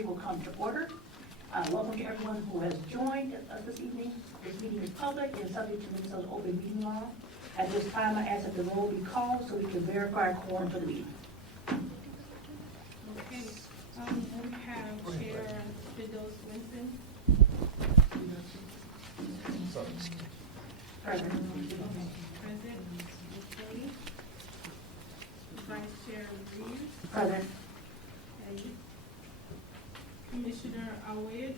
3 will come to order. Welcome to everyone who has joined us this evening. This meeting is public and subject to Minnesota's open meeting law. At this time, I ask that the roll be called so we can verify quorum for the meeting. Okay, we have Chair Fidos Winston. Present. Present. Ms. Vice Chair Reeves. Present. Okay. Commissioner Awed.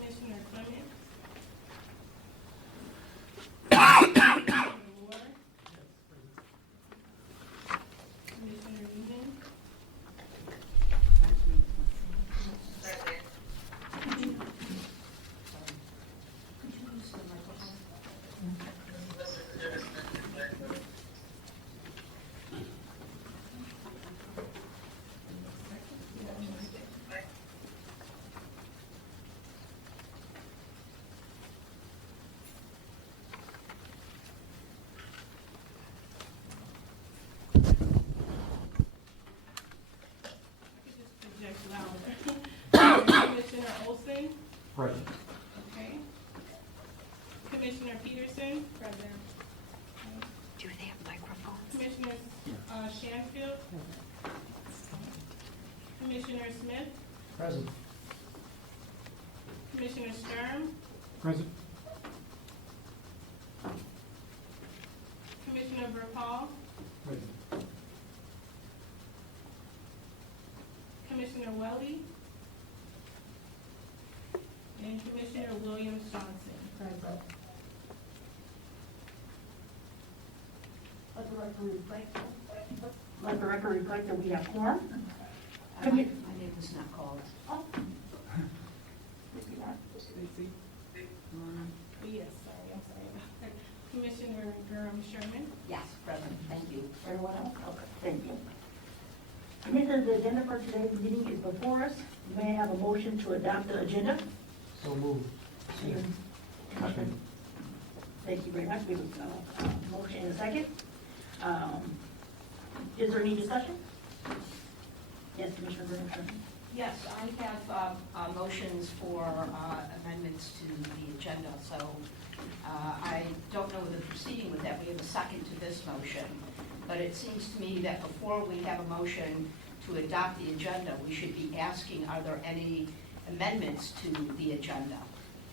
Commissioner Clement. Commissioner Ward. Commissioner Eden. Project louder. Commissioner Olson. Present. Okay. Commissioner Peterson. Present. Do they have microphones? Commissioner Shanfield. Commissioner Smith. Present. Commissioner Sturm. Present. Commissioner Verpal. Present. Commissioner Welly. And Commissioner Williams Johnson. Present. Let the record reflect that we have quorum. My name was not called. Oh. Yes, sorry, I'm sorry about that. Commissioner Durham Sherman. Yes, present, thank you. Everyone else? Okay, thank you. Commissioners, the agenda for today's meeting is before us. May I have a motion to adopt the agenda? So moved. Second. Thank you very much. We have a motion and a second. Is there any discussion? Yes, Commissioner Burns. Yes, I have motions for amendments to the agenda, so I don't know whether proceeding with that, we have a second to this motion, but it seems to me that before we have a motion to adopt the agenda, we should be asking, are there any amendments to the agenda?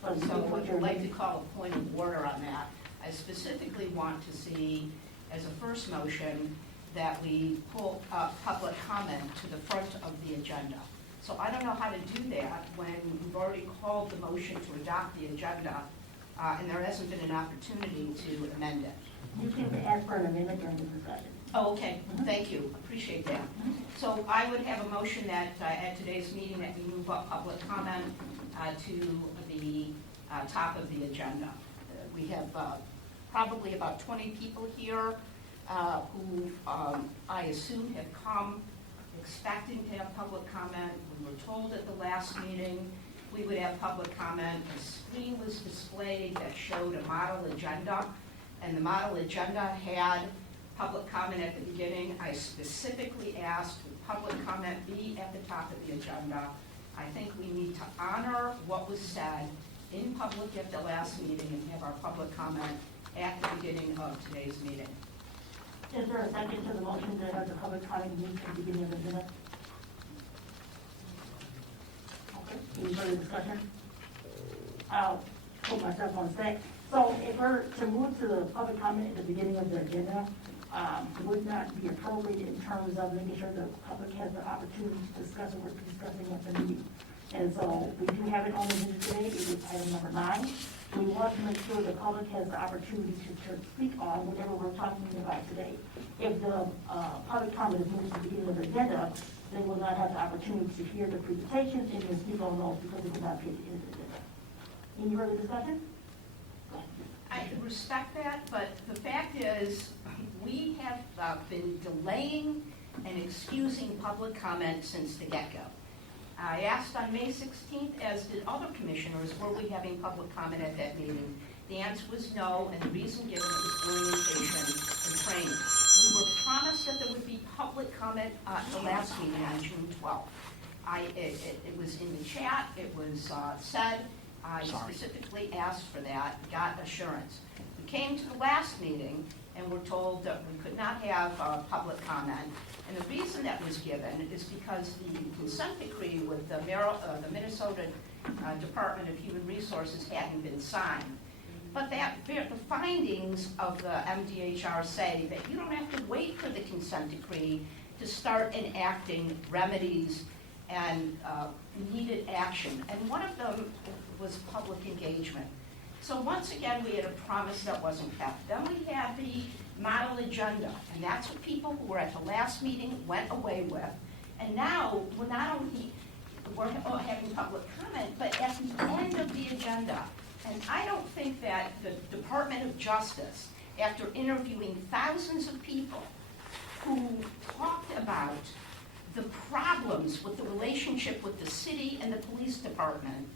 So I would like to call a point of order on that. I specifically want to see, as a first motion, that we pull public comment to the front of the agenda. So I don't know how to do that when we've already called the motion to adopt the agenda, and there hasn't been an opportunity to amend it. You can ask for an amendment during the discussion. Oh, okay, thank you, appreciate that. So I would have a motion that at today's meeting that we move up public comment to the top of the agenda. We have probably about 20 people here who I assume have come expecting to have public comment. We were told at the last meeting we would have public comment. A screen was displayed that showed a model agenda, and the model agenda had public comment at the beginning. I specifically asked would public comment be at the top of the agenda. I think we need to honor what was said in public at the last meeting and have our public comment at the beginning of today's meeting. Is there a second to the motion to have the public comment meet at the beginning of the agenda? Okay, any further discussion? I'll put myself on sec. So if we're to move to the public comment at the beginning of the agenda, would not be appropriate in terms of making sure the public has the opportunity to discuss what we're discussing at the meeting. And so we do have it on the agenda today. It is item number 9. We want to make sure the public has the opportunity to speak on whatever we're talking about today. If the public comment is moved to the beginning of the agenda, they will not have the opportunity to hear the presentations and then speak on those because it will not be at the end of the agenda. Any further discussion? I respect that, but the fact is, we have been delaying and excusing public comment since the get-go. I asked on May 16th, as did other commissioners, were we having public comment at that meeting? The answer was no, and the reason given was orientation and training. We were promised that there would be public comment at the last meeting on June 12th. It was in the chat, it was said, I specifically asked for that, got assurance. We came to the last meeting and were told that we could not have public comment. And the reason that was given is because the consent decree with the Minnesota Department of Human Resources hadn't been signed. But the findings of the MDHR say that you don't have to wait for the consent decree to start enacting remedies and needed action. And one of them was public engagement. So once again, we had a promise that wasn't kept. Then we had the model agenda, and that's what people who were at the last meeting went away with. And now, we're not only having public comment, but at the end of the agenda. And I don't think that the Department of Justice, after interviewing thousands of people who talked about the problems with the relationship with the city and the police department,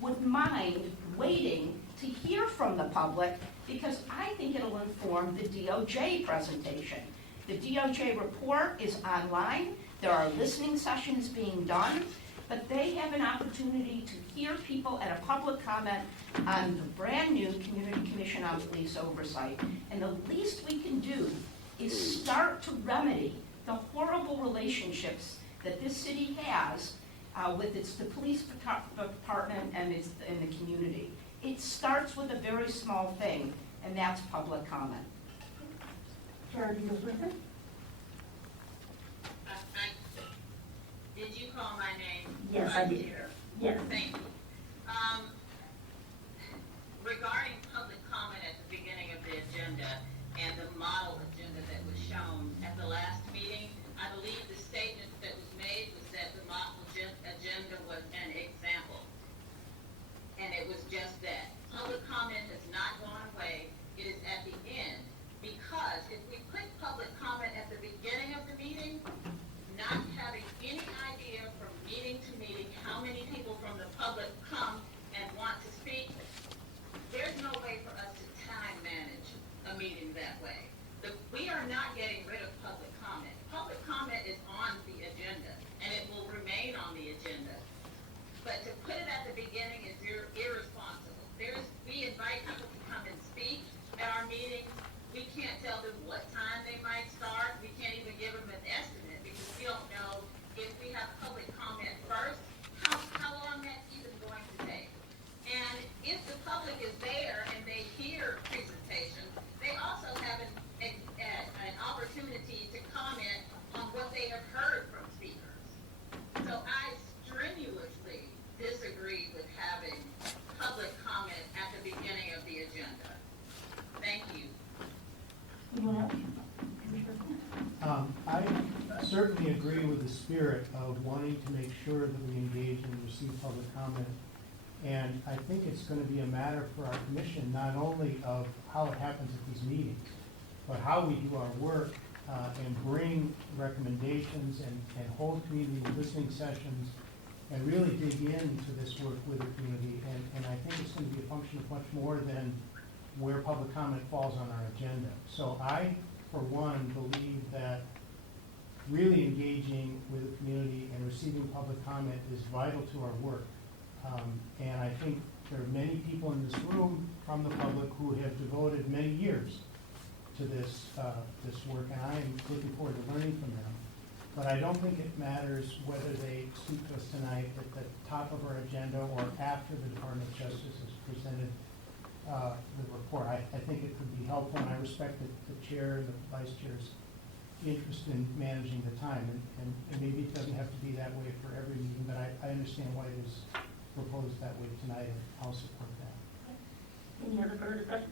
would mind waiting to hear from the public, because I think it'll inform the DOJ presentation. The DOJ report is online. There are listening sessions being done, but they have an opportunity to hear people at a public comment on the brand new Community Commission on Police Oversight. And the least we can do is start to remedy the horrible relationships that this city has with the police department and the community. It starts with a very small thing, and that's public comment. Chair Griffin? Did you call my name? Yes, I did. Yes. Thank you. Regarding public comment at the beginning of the agenda and the model agenda that was shown at the last meeting, I believe the statement that was made was that the model agenda was an example. And it was just that. Public comment has not gone away. It is at the end. Because if we put public comment at the beginning of the meeting, not having any idea from meeting to meeting how many people from the public come and want to speak, there's no way for us to time manage a meeting that way. We are not getting rid of public comment. Public comment is on the agenda, and it will remain on the agenda. But to put it at the beginning is irresponsible. We invite people to come and speak at our meetings. We can't tell them what time they might start. We can't even give them an estimate because we don't know if we have public comment first, how long that's even going to take. And if the public is there and they hear presentations, they also have an opportunity to comment on what they have heard from speakers. So I strenuously disagree with having public comment at the beginning of the agenda. Thank you. I certainly agree with the spirit of wanting to make sure that we engage and receive public comment. And I think it's going to be a matter for our commission, not only of how it happens at these meetings, but how we do our work and bring recommendations and hold community listening sessions and really dig into this work with the community. And I think it's going to be a function of much more than where public comment falls on our agenda. So I, for one, believe that really engaging with the community and receiving public comment is vital to our work. And I think there are many people in this room from the public who have devoted many years to this work, and I am looking forward to learning from them. But I don't think it matters whether they speak to us tonight at the top of our agenda or after the Department of Justice has presented the report. I think it could be helpful, and I respect the chair and the vice chair's interest in managing the time. And maybe it doesn't have to be that way for every meeting, but I understand why it is proposed that way tonight, and I'll support that. Any other further discussion?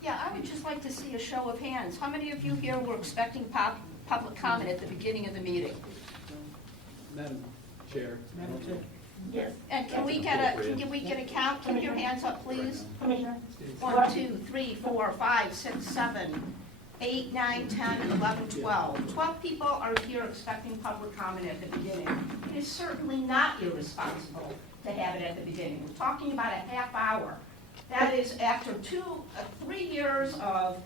Yeah, I would just like to see a show of hands. How many of you here were expecting public comment at the beginning of the meeting? Madam Chair. Yes. And can we get a count? Keep your hands up, please. Commissioner? 1, 2, 3, 4, 5, 6, 7, 8, 9, 10, 11, 12. 12 people are here expecting public comment at the beginning. It is certainly not irresponsible to have it at the beginning. We're talking about a half hour. That is after 3 years of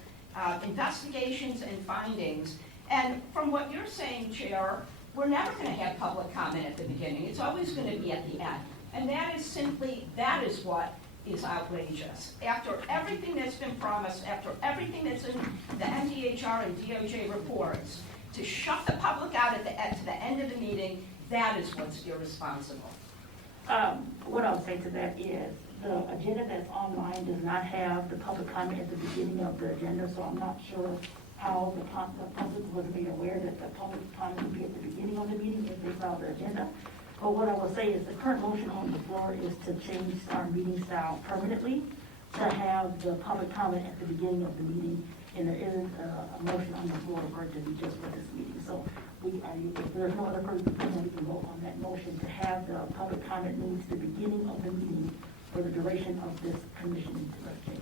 investigations and findings. And from what you're saying, Chair, we're never going to have public comment at the beginning. It's always going to be at the end. And that is what is outrageous. After everything that's been promised, after everything that's in the NDHR and DOJ reports, to shut the public out to the end of the meeting, that is what's irresponsible. What I'll say to that is, the agenda that's online does not have the public comment at the beginning of the agenda, so I'm not sure how the public was made aware that the public comment would be at the beginning of the meeting if they saw the agenda. But what I will say is the current motion on the floor is to change our meeting style permanently, to have the public comment at the beginning of the meeting, and there isn't a motion on the floor for it to be just for this meeting. So if there's no other further discussion, we can vote on that motion to have the public comment move to the beginning of the meeting for the duration of this commission change.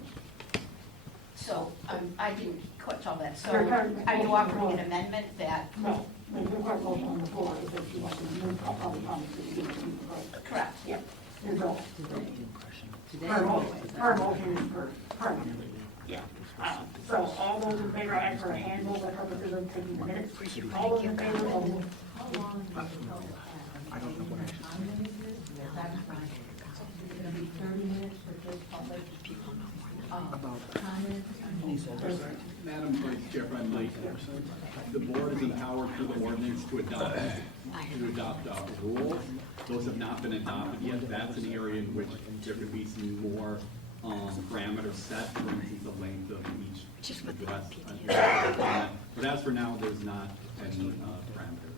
So I didn't catch all that. So Your current are you motion offering an amendment that? No, the current motion on the floor is that you want to move a public comment to the beginning of the meeting, correct? Correct. Yeah, there's no. Her motion is for permanently, yeah. So all those in favor, I ask for a hand vote for purposes of taking the minutes. All those in favor of. I don't know what actually. It's gonna be 30 minutes for just public comment. Madam Vice Chair, if I might, the board is empowered through the ordinance to adopt rules. Those have not been adopted yet. That's an area in which there could be some more parameters set, for instance, the length of each address. But as for now, there's not any parameter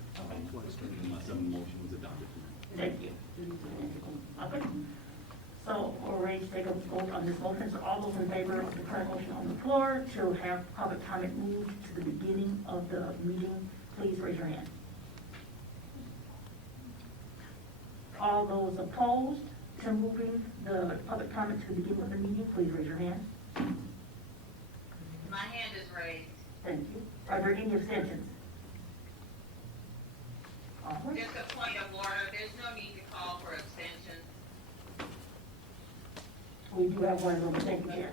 unless a motion was adopted tonight. Thank you. Okay. So we're ready to take a vote on this motion. So all those in favor of the current motion on the floor to have public comment moved to the beginning of the meeting, please raise your hand. All those opposed to moving the public comment to the beginning of the meeting, please raise your hand. My hand is raised. Thank you. Are there any abstentions? All right. Just a point of order, there's no need to call for abstention. We do have one over. Thank you, Chair.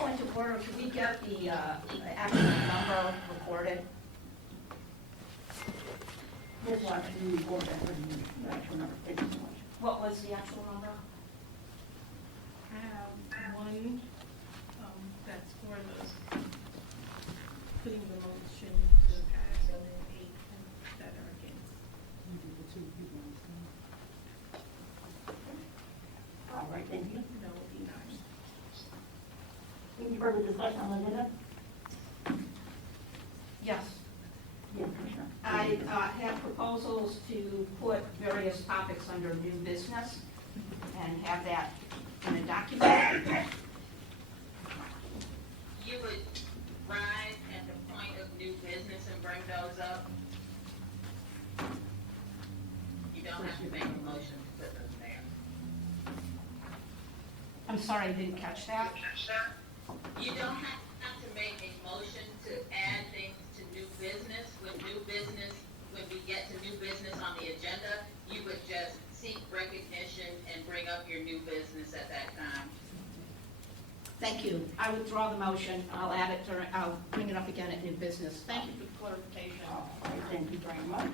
Point of order, could we get the actual number recorded? This one, you report that for the actual number. Thank you so much. What was the actual number? I have one, that's for those, putting the motion to pass, and then 8 that are against. All right, thank you. That would be 9. Any further discussion on the agenda? Yes. Yes, Commissioner. I have proposals to put various topics under new business and have that in a document. You would rise at the point of new business and bring those up. You don't have to make a motion to put those there. I'm sorry, I didn't catch that. You don't have to make a motion to add things to new business. When we get to new business on the agenda, you would just seek recognition and bring up your new business at that time. Thank you. I withdraw the motion. I'll bring it up again at new business. Thank you for the clarification. All right, thank you very much.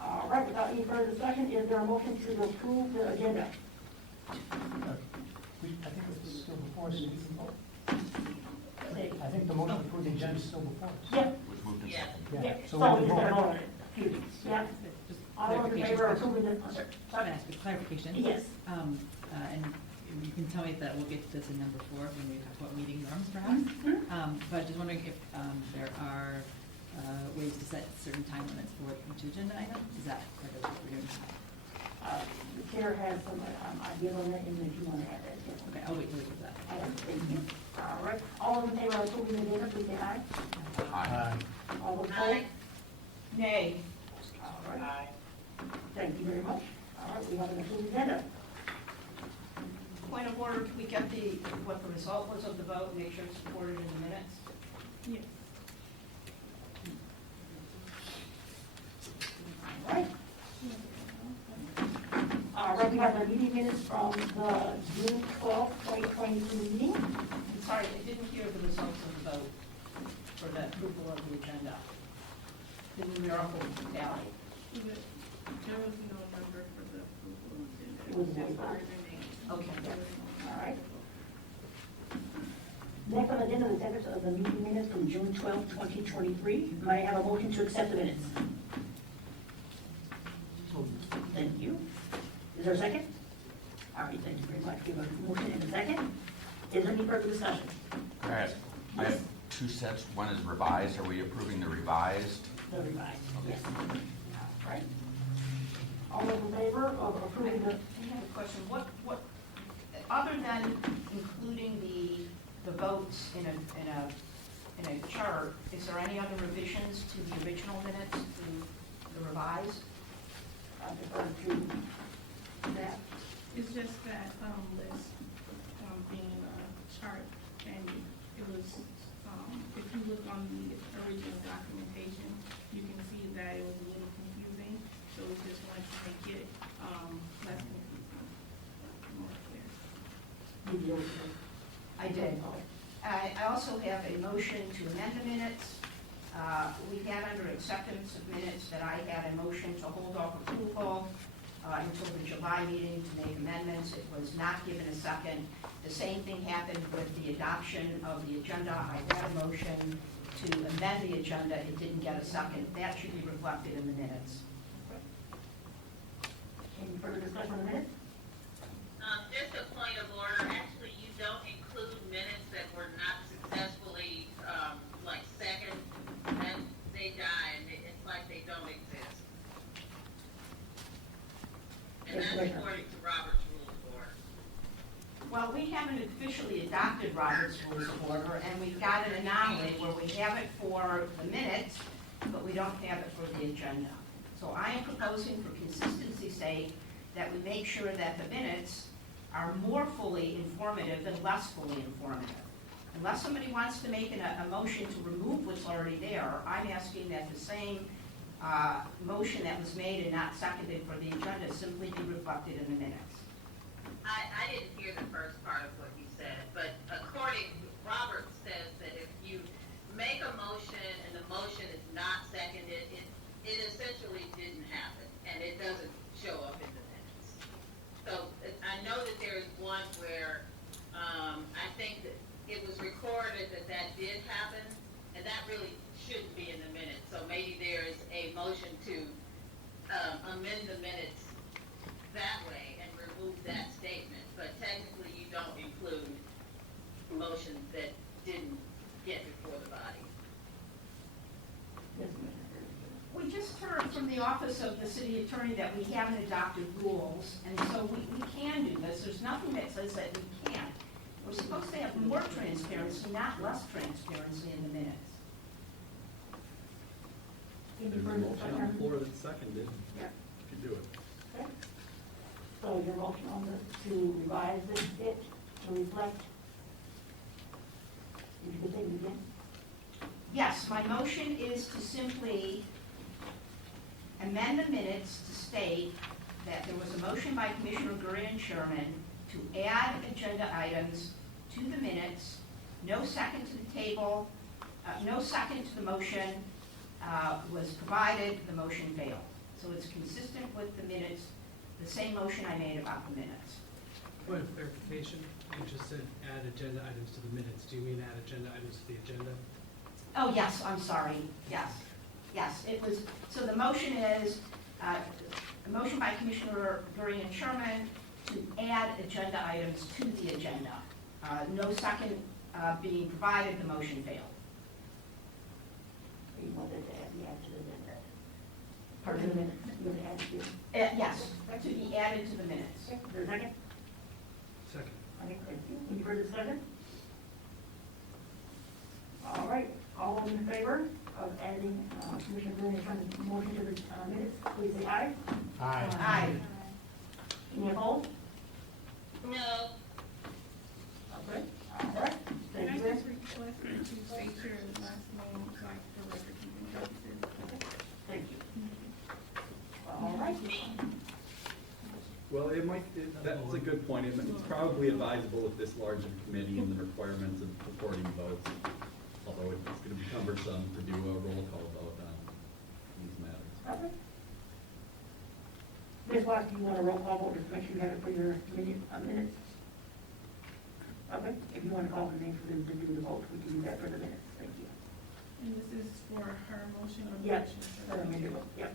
All right, without any further discussion, is there a motion to approve the agenda? I think it's still before us. I think the motion to approve the agenda is still before us. Yep. Yeah. Yeah. So So we is can there a vote. vote? Excuse me. Yeah. Just All those in clarification favor of question. approving the, I'll ask a clarification. yes. And you can tell me that we'll get to this in number 4 when we talk about meeting norms perhaps. But just wondering if there are ways to set certain time limits for each agenda item? Is that part of what we're going to have? The chair has some ideas on that, and if you want to add that, yes. Okay, I'll wait till we get to that. All right, thank you. All right, all those in favor of approving the agenda, please say aye. All those opposed? Nay. All right. Thank you very much. All right, we have an approved agenda. Point of order, could we get what the result was of the vote, make sure it's recorded in the Yes. All right. All right, we have the meeting minutes from the June 12th, 2022 meeting. I'm sorry, I didn't hear the results of the vote for the approval of the agenda. The numerical tally. There was no number for the approval. It was Just vote. for the name. Okay. There was no- All right. Next on the agenda is exhibits of the meeting minutes from June 12th, 2023. May I have a motion to accept the minutes? Thank you. Is there a second? All right, thank you very much. We have a motion and a second. Is there any further discussion? Alright, I have two sets. One is revised. Are we approving the revised? The revised, yes. All right. All those in favor of approving the, I have a question. What, other than including the votes in a chart, is there any other revisions to the original minutes, to the revised? defer to that? It's just that, list, being a chart, and it was, if you look on the original documentation, you can see that it was a little confusing, so we just wanted to make it, less confusing, more clear. Did you also- I did. I also have a motion to amend the minutes. We had under acceptance of minutes that I had a motion to hold off approval until the July meeting to make amendments. It was not given a second. The same thing happened with the adoption of the agenda. I had a motion to amend the agenda. It didn't get a second. That should be reflected in the minutes. Any further discussion on the minutes? Just a point of order, actually, you don't include minutes that were not successfully, like second, and they die, and it's like they don't exist. And Yes, that's Commissioner. according to Robert's Rules of Order. Well, we haven't officially adopted Robert's Rules of Order, and we've got an anomaly where we have it for the minutes, but we don't have it for the agenda. So I am proposing, for consistency's sake, that we make sure that the minutes are more fully informative than less fully informative. Unless somebody wants to make a motion to remove what's already there, I'm asking that the same motion that was made and not seconded for the agenda simply be reflected in the minutes. I didn't hear the first part of what you said, but Robert says that if you make a motion and the motion is not seconded, it essentially didn't happen, and it doesn't show up in the minutes. So I know that there is one where, I think that it was recorded that did happen, and that really shouldn't be in the minutes. So maybe there is a motion to, amend the minutes that way and remove that statement, but technically you don't include motions that didn't get before the body. Yes, Commissioner. We just heard from the office of the city attorney that we haven't adopted rules, and so we can do this. There's nothing that says that we can't. We're supposed to have more transparency, not less transparency in the minutes. Any There's a further motion on the discussion? floor that's seconded. Yeah. You can do it. Okay. So your motion on to revise it to reflect, if you could say it again? Yes, my motion is to simply amend the minutes to state that there was a motion by Commissioner Gurry and Sherman to add agenda items to the minutes, no second to the table, no second to the motion was provided, the motion failed. So it's consistent with the minutes, the same motion I made about the minutes. Point of clarification, you just said add agenda items to the minutes. Do you mean add agenda items to the agenda? Oh, yes, I'm sorry, yes, yes, it was, so the motion is, a motion by Commissioner Gurry and Sherman to add agenda items to the agenda. No second being provided, the motion failed. Or you wanted to add the add to the agenda? Pardon the minutes, you want to add to? Yes, to be added to the minutes. Is there a second? Second. Okay, thank you. Any further discussion? All right, all those in favor of adding Commissioner Gurry and Sherman's motion to the minutes, please say aye. Aye. Aye. Any opposed? No, Okay, all right, Can thank I you. just request is to state your last name, like, for record keeping purposes. Thank you. All right. Well, that's a good point. It's probably advisable with this large of a committee and the requirements of recording votes, although it's going to be cumbersome to do a roll call vote on these matters. Okay. Ms. Watts, do you want a roll call vote, just make sure you have it for your minutes? Okay, if you want to call the name for them to do the vote, we can do that for the minutes, thank you. And this is for her motion or Yep, motion? for the minute vote, yep.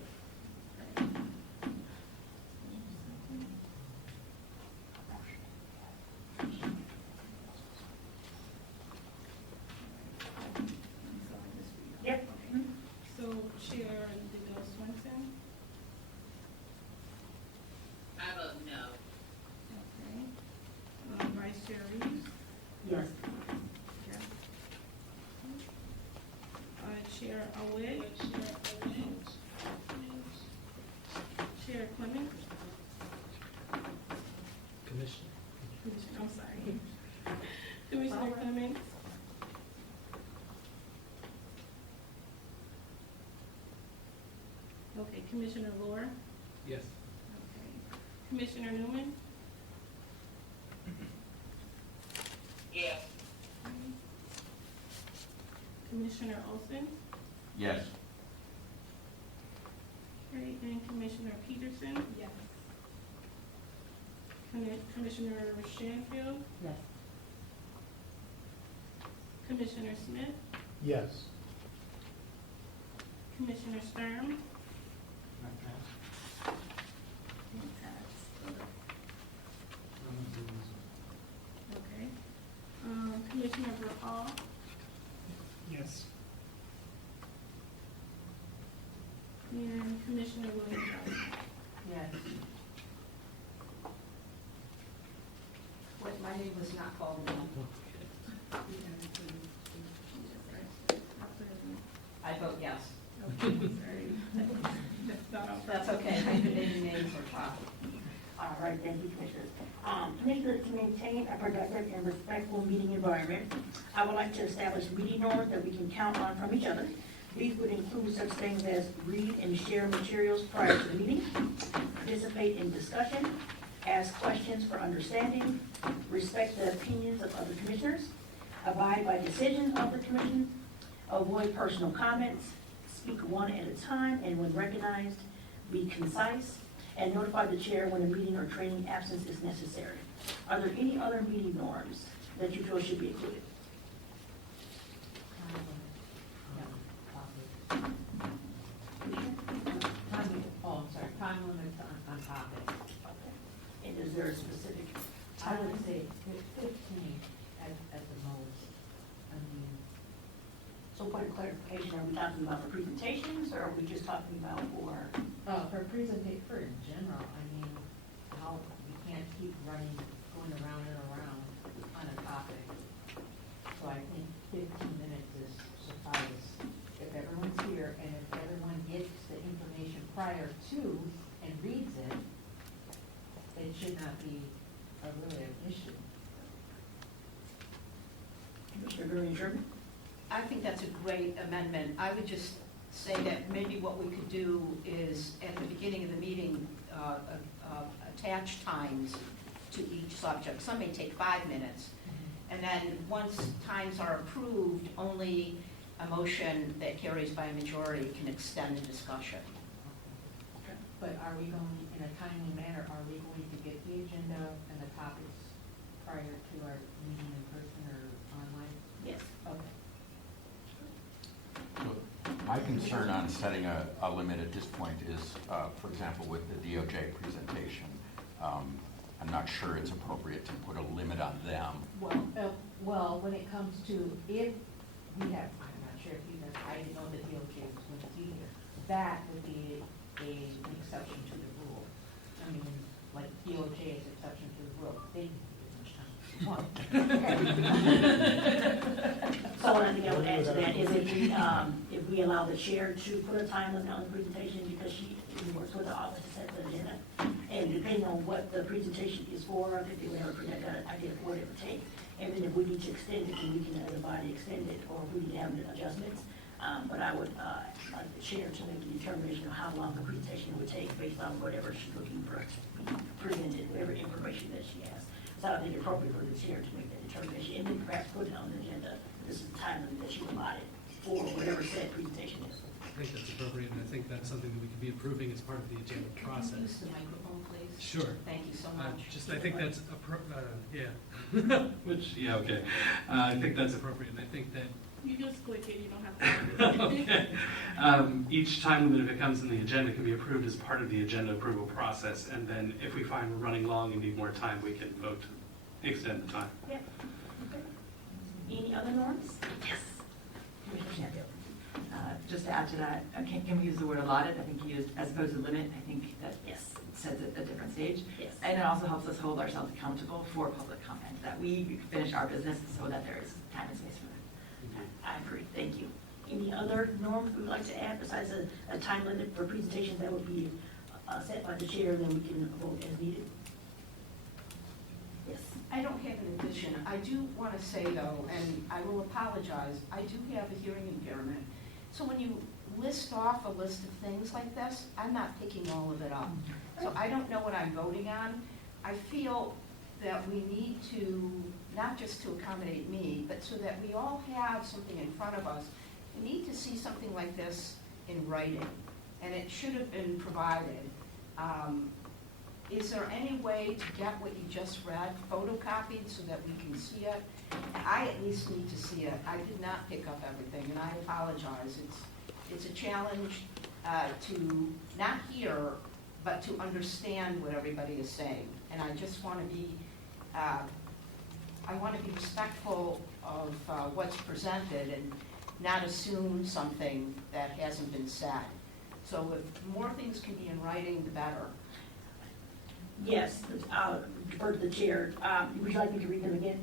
Yep. Okay. So Chair DeVille Swenson, I vote no. okay. Vice Chair Reeves, Yes. yes. Chair Awed, Chair Clement, Commissioner. I'm sorry. Commissioner Clement, okay, Commissioner Lohr, Yes. okay. Commissioner Newman, Yes. Commissioner Olson, Yes. okay, and Commissioner Peterson. Yes. Commissioner Shanfield, Yes. Commissioner Smith, Yes. Commissioner Sturm. Okay. Commissioner Hall, Yes. and Commissioner Williams. Yes. What, my name was not called in. I vote yes. Okay, sorry. That's okay, hyphenated names are tough. All right, thank you, Commissioners. Commissioners, to maintain a productive and respectful meeting environment, I would like to establish meeting norms that we can count on from each other. These would include such things as read and share materials prior to the meeting, participate in discussion, ask questions for understanding, respect the opinions of other commissioners, abide by decisions of the commission, avoid personal comments, speak one at a time, and when recognized, be concise, and notify the chair when a meeting or training absence is necessary. Are there any other meeting norms that you feel should be included? Time limits on topics. And is there a specific I time? would say 15 at the most. I mean, So point of clarification, are we talking about for presentations, or are we just talking about for? for in general, I mean, how, we can't keep going around and around on a topic. So I think 15 minutes is suffice. If everyone's here and if everyone gets the information prior to and reads it, it should not be really an issue. Commissioner Berry Sherman? I think that's a great amendment. I would just say that maybe what we could do is, at the beginning of the meeting, attach times to each subject. Some may take 5 minutes. And then, once times are approved, only a motion that carries by a majority can extend the discussion. But are we going, in a timely manner, are we going to get the agenda and the topics prior to our meeting in person or online? Yes. Okay. My concern on setting a limit at this point is, for example, with the DOJ presentation, I'm not sure it's appropriate to put a limit on them. Well, when it comes to, if we have, I'm not sure if you know, I didn't know that DOJ was going to be here, that would be an exception to the rule. I mean, like DOJ is exception to the rule. They So one thing I would add to that is if we allow the chair to put a time limit on the presentation, because she works with the office to set the agenda, and depending on what the presentation is for, if they would ever present an idea of what it would take, And then if we need to extend it, then we can, as a body, extend it, or if we need to have adjustments. But I would like the chair to make the determination of how long the presentation would take based on whatever she's looking for to be presented, whatever information that she has. So I think it's appropriate for the chair to make that determination, and then perhaps put it on the agenda. This is the time limit that she allotted for whatever said presentation is. I think that's appropriate, and I think that's something that we could be approving as part of the agenda Can you use process. the microphone, please? Sure. Thank you so much. Just, I think that's, yeah. Which, yeah, okay. I think that's appropriate, and I think that You just click it, you don't have to. okay. Each time limit, if it comes in the agenda, can be approved as part of the agenda approval process, and then if we find we're running long and need more time, we can vote to extend the time. Yep. Okay. Any other norms? Yes. Commissioner Shanfield. Just to add to that, can we use the word allotted? I think you used as opposed to limit. I think that Yes. it sets it at a different stage. Yes. And it also helps us hold ourselves accountable for public comment, that we finish our business so that there is time and space for that. I agree, thank you. Any other norms we would like to add besides a time limit for presentations that would be set by the chair, then we can vote as needed? Yes. I don't have an addition. I do want to say though, and I will apologize, I do have a hearing impairment. So when you list off a list of things like this, I'm not picking all of it up. So I don't know what I'm voting on. I feel that we need to, not just to accommodate me, but so that we all have something in front of us. We need to see something like this in writing, and it should have been provided. Is there any way to get what you just read photocopied so that we can see it? I at least need to see it. I did not pick up everything, and I apologize. It's a challenge to not hear, but to understand what everybody is saying. And I just want to be, I want to be respectful of what's presented and not assume something that hasn't been said. So if more things can be in writing, the better. Yes, defer to the chair. Would you like me to read them again?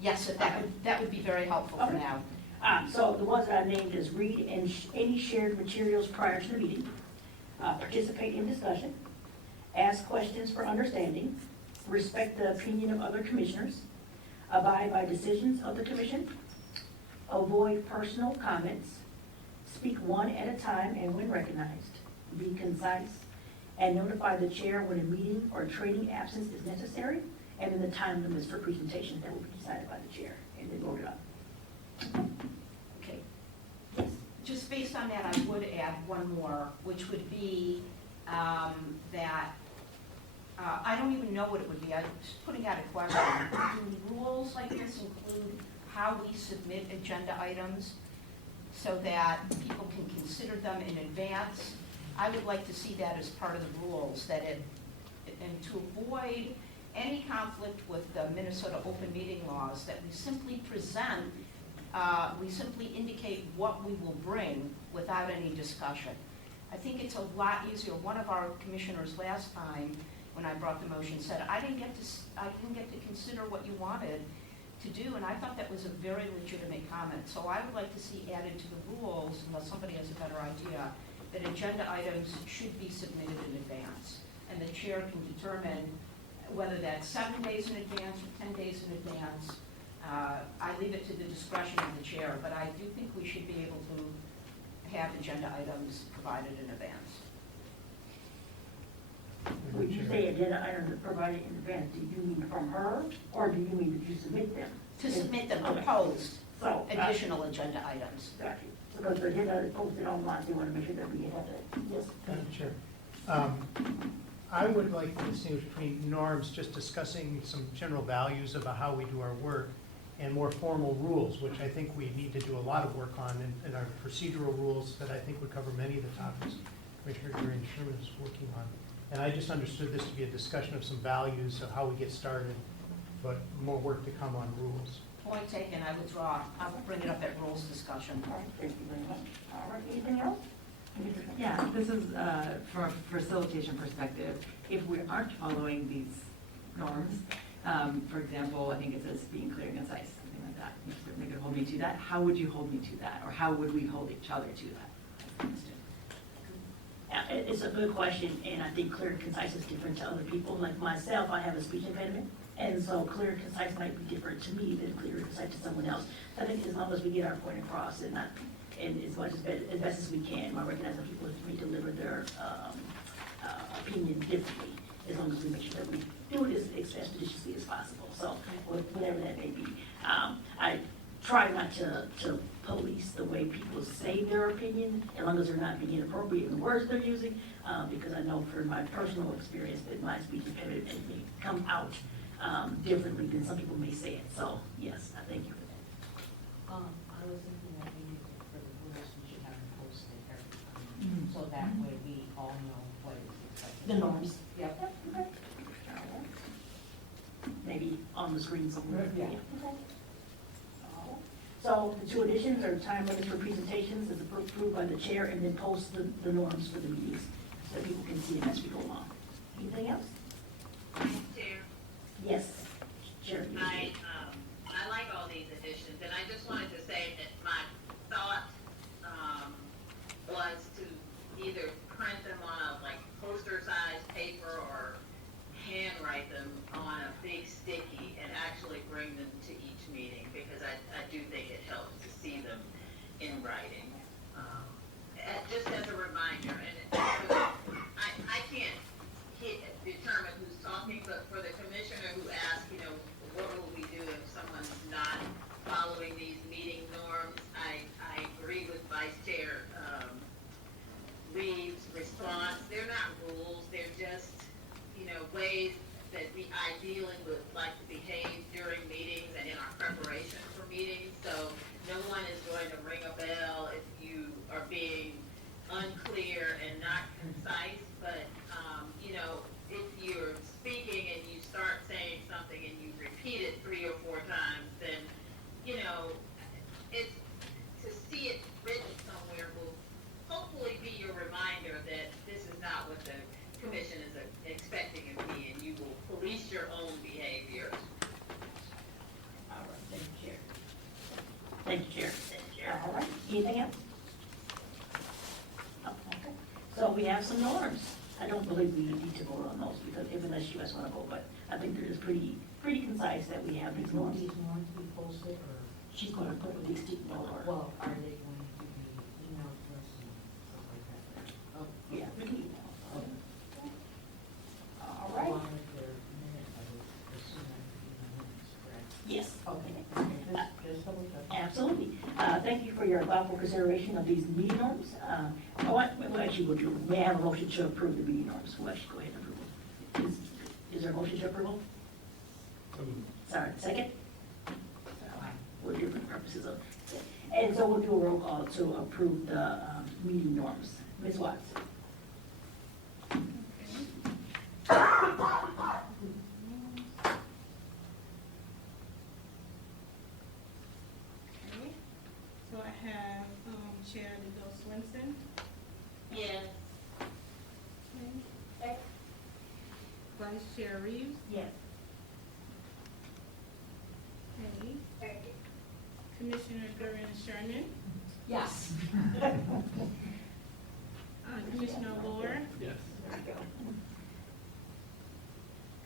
Yes, that would be very helpful for Okay. now. So the ones that I named is read any shared materials prior to the meeting, participate in discussion, ask questions for understanding, respect the opinion of other commissioners, abide by decisions of the commission, avoid personal comments, speak one at a time and when recognized, be concise, and notify the chair when a meeting or training absence is necessary, and then the time limits for presentations that will be decided by the chair and then voted on. Okay. Just based on that, I would add one more, which would be that I don't even know what it would be. I'm just putting out a question. Do rules like this include how we submit agenda items so that people can consider them in advance? I would like to see that as part of the rules, and to avoid any conflict with the Minnesota open meeting laws, that we simply present, we simply indicate what we will bring without any discussion. I think it's a lot easier. One of our commissioners last time, when I brought the motion, said, I didn't get to consider what you wanted to do, and I thought that was a very legitimate comment. So I would like to see added to the rules, unless somebody has a better idea, that agenda items should be submitted in advance, and the chair can determine whether that's 7 days in advance or 10 days in advance. I leave it to the discretion of the chair, but I do think we should be able to have agenda items provided in advance. When you say agenda items are provided in advance, do you mean from her, or do you mean that you submit them? To submit the Okay. proposed So, additional agenda items. got you. Because the agenda is posted online, so you want to make sure that we have that. Yes. Madam Chair, I would like to distinguish between norms, just discussing some general values about how we do our work, and more formal rules, which I think we need to do a lot of work on, and our procedural rules that I think would cover many of the topics Commissioner Sherman is working on. And I just understood this to be a discussion of some values of how we get started, but more work to come on rules. Point taken, I withdraw. I will bring it up at rules discussion. All right, thank you very much. All right, anything else? Yeah, this is from a facilitation perspective. If we aren't following these norms, for example, I think it says being clear and concise, something like that. You certainly could hold me to that. How would you hold me to that? Or how would we hold each other to that? It's a good question, and I think clear and concise is different to other people. Like myself, I have a speech impediment, And so clear and concise might be different to me than clear and concise to someone else. I think as long as we get our point across and not, and as much as best as we can, while recognizing people may deliver their, opinion differently, as long as we make sure that we do it as expeditiously as possible, so whatever that may be. I try not to police the way people say their opinion, as long as they're not being inappropriate in the words they're using, because I know from my personal experience that my speech impediment may come out differently than some people may say it, so yes, I thank you for that. I was thinking that maybe for the rules, we should have them posted every time, so that way we all know what is expected. The norms. Yep. Okay. Maybe on the screen somewhere. Yeah. Okay. So the two additions are time limits for presentations is approved by the chair and then post the norms for the meetings so people can see it as we go along. Anything else? Chair, Yes. Chair. I like all these additions, and I just wanted to say that my thought, was to either print them on a like poster-sized paper or handwrite them on a big sticky and actually bring them to each meeting, because I do think it helps to see them in writing. Just as a reminder, and I can't determine who's talking, but for the commissioner who asked, you know, what will we do if someone's not following these meeting norms, I agree with Vice Chair Reeves' response. They're not rules, they're just, you know, ways that we ideally would like to behave during meetings and in our preparation for meetings. So no one is going to ring a bell if you are being unclear and not concise, but, you know, if you're speaking and you start saying something and you repeat it 3 or 4 times, then, you know, it's, to see it written somewhere will hopefully be your reminder that this is not what the commission is expecting of me, and you will police your own behavior. All right, thank you, Chair. Thank you, Chair. All right, anything else? Oh, okay. So we have some norms. I don't believe we need to vote on those, because if unless you guys want to vote, but I think they're just pretty concise that we have these norms. These norms be posted, or, She's going to put a big stick note or, well, are they going to be emailed to us and stuff like that? Oh, yeah, we can email. All right, along with their minutes, I would assume that could be in the minutes, correct? yes. Okay, just double check. Absolutely. Thank you for your thoughtful consideration of these meeting norms. Well, actually, may I have a motion to approve the meeting norms? We'll actually go ahead and approve them. Is there a motion to approve them? Sorry, second? For different purposes of, and so we'll do a roll call to approve the meeting norms. Ms. Watts? Okay, so I have, Chair Nicole Swenson. Yes. Okay. Vice Chair Reeves. Yes. Okay. Commissioner Duran Sherman. Yes. Commissioner Lohr. Yes. There we go.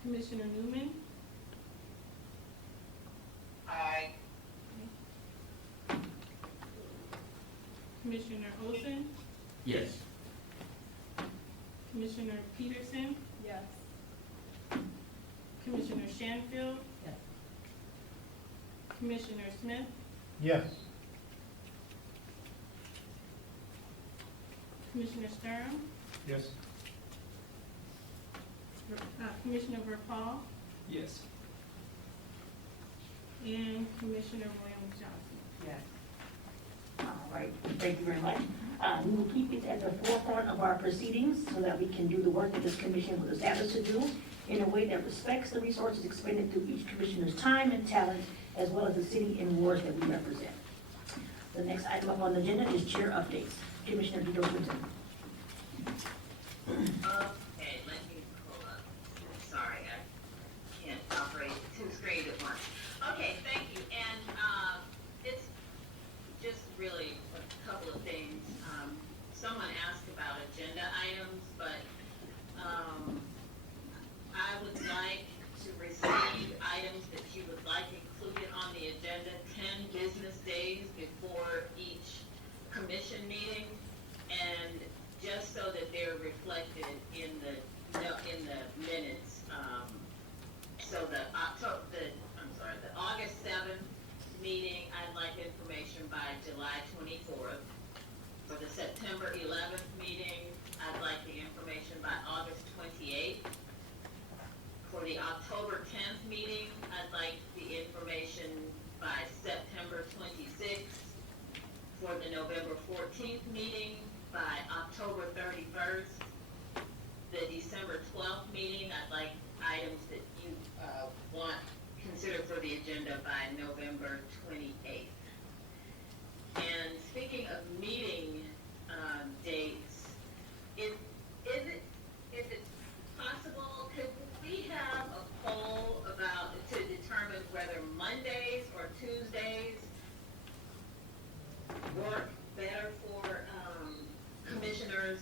Commissioner Newman. Aye. Commissioner Olson. Yes. Commissioner Peterson. Yes. Commissioner Shanfield. Yes. Commissioner Smith. Yes. Commissioner Sturm. Yes. Commissioner Verpaal. Yes. And Commissioner Williams Johnson. Yes. All right, thank you very much. We will keep it at the forefront of our proceedings so that we can do the work that this commission was established to do in a way that respects the resources expended through each commissioner's time and talent, as well as the city and wards that we represent. The next item up on the agenda is chair updates. Commissioner Vito Swinton. Okay, let me pull up. Sorry, I can't operate 2 screens at once. Okay, thank you. And it's just really a couple of things. Someone asked about agenda items, but I would like to receive business days before each commission meeting, and just so that they're reflected in the minutes. So the August 7th meeting, I'd like information by July 24th. For the September 11th meeting, I'd like the information by August 28th. For the October 10th meeting, I'd like the information by September 26th. For the November 14th meeting, by October 31st. The December 12th meeting, I'd like items that you want considered for the agenda by November 28th. And speaking of meeting dates, if it's possible, could we have a poll to determine whether Mondays or Tuesdays work better for commissioners?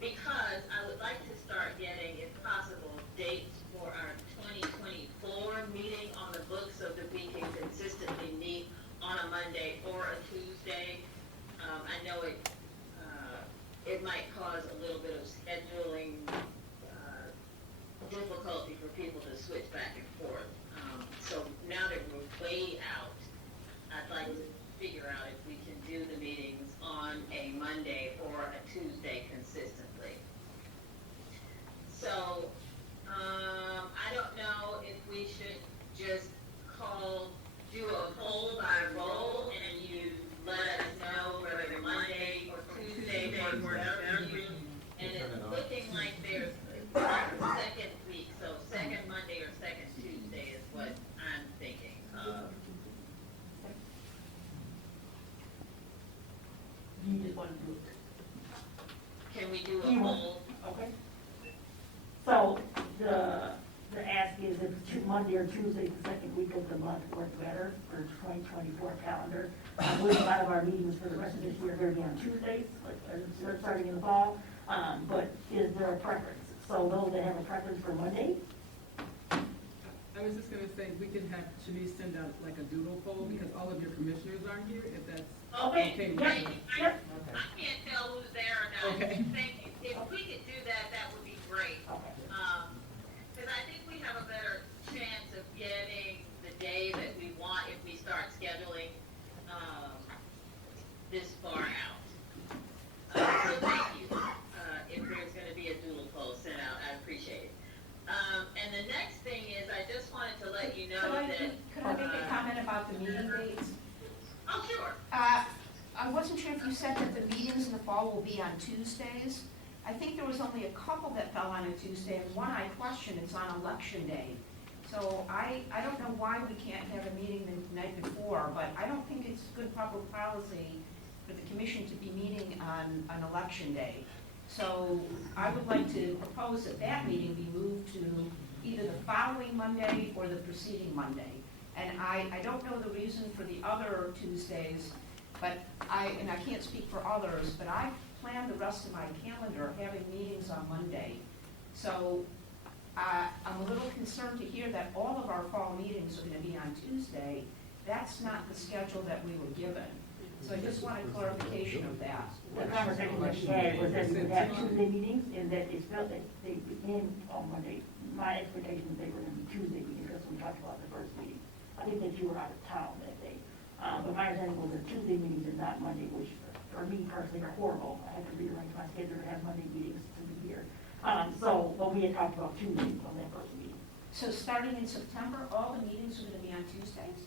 Because I would like to start getting, if possible, dates for our 2024 meeting on the books so that we can consistently meet on a Monday or a Tuesday. I know it might cause a little bit of scheduling difficulty for people to switch back and forth. So now that we're way out, I'd like to figure out if we can do the meetings on a Monday or a Tuesday consistently. So, I don't know if we should just do a poll by roll, and you let us know whether Monday or Tuesday works better for you. And it's looking like there's a second week, so second Monday or second Tuesday is what I'm thinking of. You just want to do it. Can we do a poll? Okay. So the ask is if Monday or Tuesday, the second week of the month works better for 2024 calendar. I believe a lot of our meetings for the rest of this year are going to be on Tuesdays, like they're starting in the fall. But is there a preference? So those that have a preference for Monday? I was just gonna say, we can have Shanice send out like a doodle poll, because all of your commissioners are here, if that's Okay, okay with thank you. you. I can't tell who's there or not. Okay. Thank you. If we could do that, that would be great. Okay. Because I think we have a better chance of getting the day that we want if we start scheduling this far out. So thank you. If there's going to be a doodle poll sent out, I appreciate it. And the next thing is, I just wanted to let you know that. Could I make a comment about the meeting dates? Oh, sure. I wasn't sure if you said that the meetings in the fall will be on Tuesdays. I think there was only a couple that fell on a Tuesday, and one I questioned, it's on election day. So I don't know why we can't have a meeting the night before, but I don't think it's good public policy for the commission to be meeting on election day. So I would like to propose that that meeting be moved to either the following Monday or the preceding Monday. And I don't know the reason for the other Tuesdays, but I can't speak for others, but I plan the rest of my calendar having meetings on Monday. So I'm a little concerned to hear that all of our fall meetings are going to be on Tuesday. That's not the schedule that we were given. So I just want a clarification of that. The conversation that we had was that we would have Tuesday meetings, and that it felt that they begin on Monday. My expectation is they were going to be Tuesday meetings, that's what we talked about the first meeting. I think that you were out of town that day. But my understanding was that Tuesday meetings and not Monday, which for me personally are horrible. I had to rearrange my schedule to have Monday meetings to be here. But we had talked about Tuesdays on that first meeting. So starting in September, all the meetings are going to be on Tuesdays?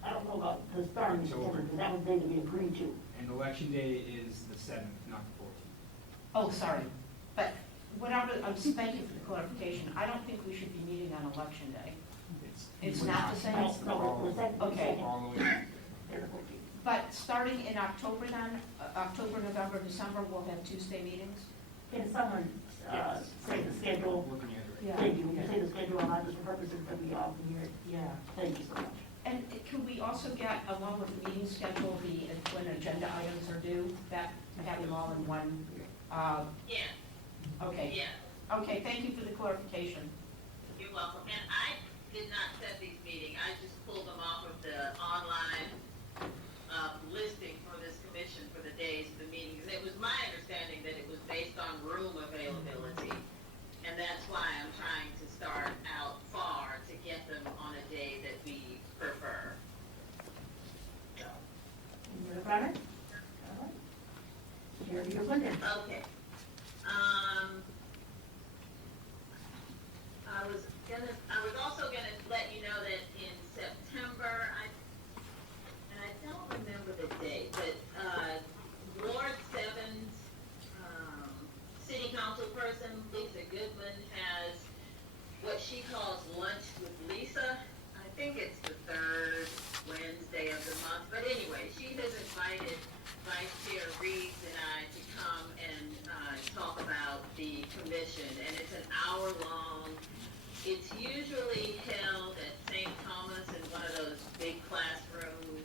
I don't know about the starting in September, because that was the day that we agreed to. And election day is the 7th, not the 14th. Oh, sorry. But whatever, thank you for the clarification. I don't think we should be meeting on election day. It's not the same? No, the second. Okay. All the way. But starting in October then, October, November, December, we'll have Tuesday meetings? Can someone say the schedule? Looking at it. Yeah. Thank you. When you say the schedule, not just for purposes that we all can hear it. Yeah. Thank you so much. And can we also get, along with the meeting schedule, when agenda items are due, that, have them all in one? Yeah, Okay. yeah. Okay, thank you for the clarification. You're welcome. And I did not set these meetings. I just pulled them off of the online comment? All right. Jerry, you're Linda. Okay. I was also gonna let you know that in September, and I don't remember the date, but, Ward 7's, city council person, Lisa Goodman, has what she calls Lunch with Lisa. I think it's the third Wednesday of the month, but anyway, she has invited Vice Chair Reeves and I to come and, talk about the commission, and it's an hour long. It's usually held at St. Thomas in one of those big classrooms.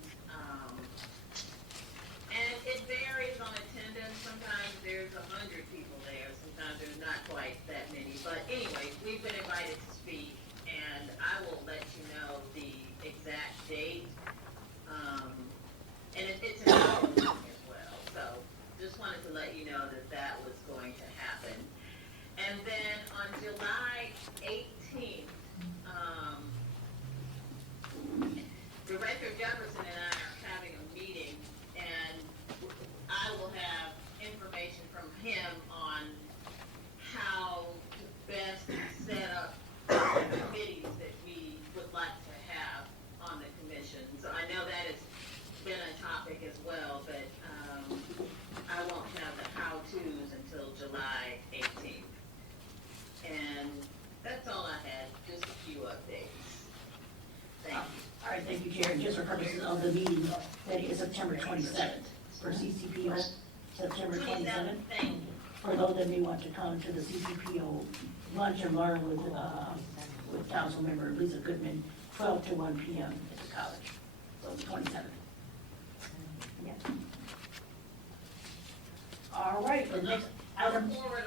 And it varies on attendance. Sometimes there's 100 people there. Sometimes there's not quite that many. But anyway, we've been invited to speak, and I will let you know the exact date. And it's an hour long as well. So just wanted to let you know that that was going to happen. And then on July 18th, Director Jefferson and I are having a meeting, and I will have information from him on how to best set up the committees that we would like to have on the commission. So I know that has been a topic as well, but I won't have the how-tos until July 18th. And that's all I had, just a few updates. Thank you. All right, thank you, Chair. Just for purposes of the meeting, that is September 27th for CCPO, September 27th. Thank you. For those that may want to come to the CCPO lunch and learn with Council Member Lisa Goodman, 12 to 1 p.m. at the college. So 27th. Yeah. All right, the next item. Forward,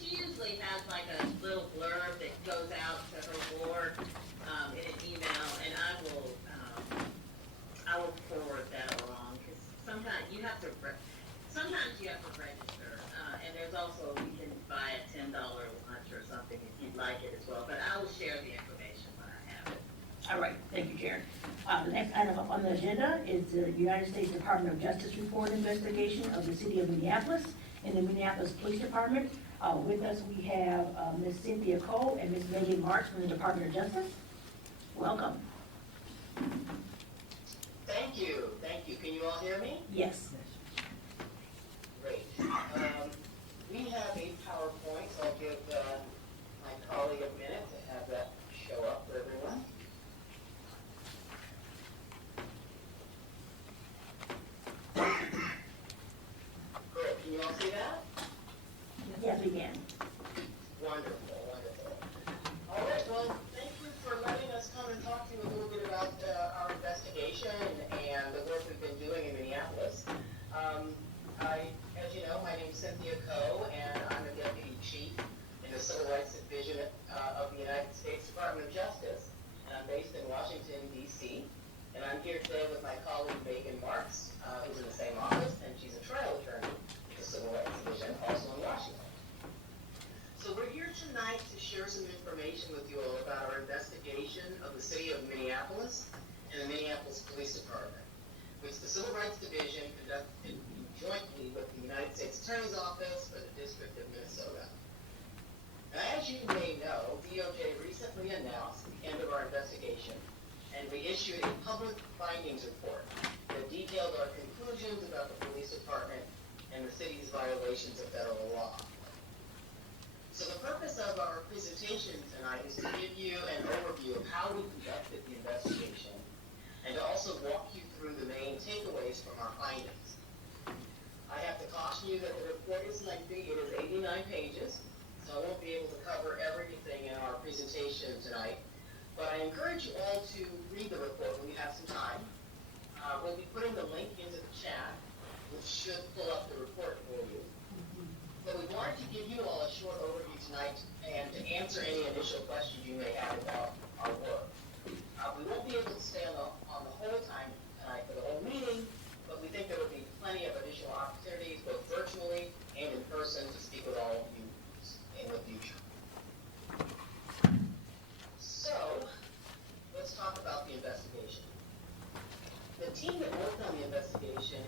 she usually has like a little blurb that goes out to her board in an email, and I will forward that along, because sometimes you have to register, and there's also, you can buy a $10 lunch or something if you'd like it as well, but I will share the information when I have it. All right, thank you, Chair. The next item up on the agenda is the United States Department of Justice report investigation of the City of Minneapolis and the Minneapolis Police Department. With us, we have Ms. Cynthia Cole and Ms. Megan Marks from the Department of Justice. Welcome. Thank you. Can you all hear me? Yes. Great. We have a PowerPoint, so I'll give my colleague a minute to have that show up for everyone. Great. Can you all see that? Yes, we can. Wonderful. All right, well, thank you for letting us come and talk to you a little bit about our investigation and the work we've been doing in Minneapolis. As you know, my name is Cynthia Coe, and I'm a Deputy Chief in the Civil Rights Division of the United States Department of Justice, and I'm based in Washington, D.C., and I'm here today with my colleague Megan Marks, who's in the same office, and she's a trial attorney in the Civil Rights Division, also in Washington. So we're here tonight to share some information with you all about our investigation of the City of Minneapolis and the Minneapolis Police Department, which the Civil Rights Division conducted jointly with the United States Attorney's Office for the District of Minnesota. And as you may know, DOJ recently announced the end of our investigation, and we issued a public findings report that detailed our conclusions about the police department and the city's violations of federal law. So the purpose of our presentation tonight is to give you an overview of how we conducted the investigation and to also walk you through the main takeaways from our findings. I have to caution you that the report is lengthy. It is 89 pages, so I won't be able to cover everything in our presentation tonight. But I encourage you all to read the report when you have some time. We'll be putting the link into the chat, which should pull up the report for you. But we wanted to give you all a short overview tonight and to answer any initial questions you may have about our work. We won't be able to stay on the whole time tonight for the whole meeting, but we think there will be plenty of additional opportunities, both virtually and in person, to speak with all of you in the future. So, let's talk about the investigation. The team that worked on the investigation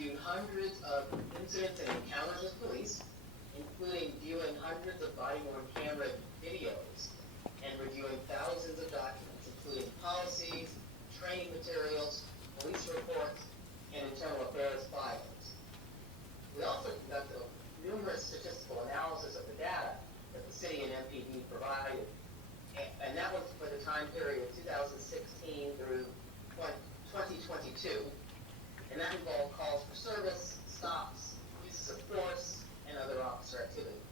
reviewed hundreds of incidents and encounters with police, including viewing hundreds of body-worn camera videos and reviewing thousands of documents, including policies, training materials, police reports, and internal affairs files. We also conducted numerous statistical analysis of the data that the city and MPD provided, and that was for the time period 2016 through 2022, and that involved calls for service, stops, uses of force, and other officer activity.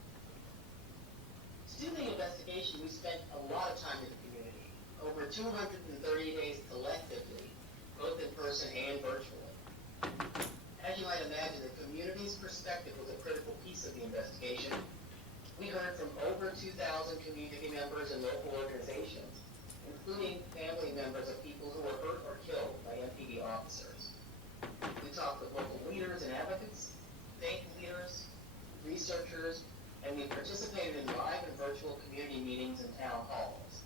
To do the investigation, we spent a lot of time in the community, over 230 days collectively, both in person and virtually. As you might imagine, the community's perspective was a critical piece of the investigation. We heard from over 2,000 community members and local organizations, including family members of people who were hurt or killed by MPD officers. We talked with local leaders and advocates, faith leaders, researchers, and we participated in live and virtual community meetings and town halls.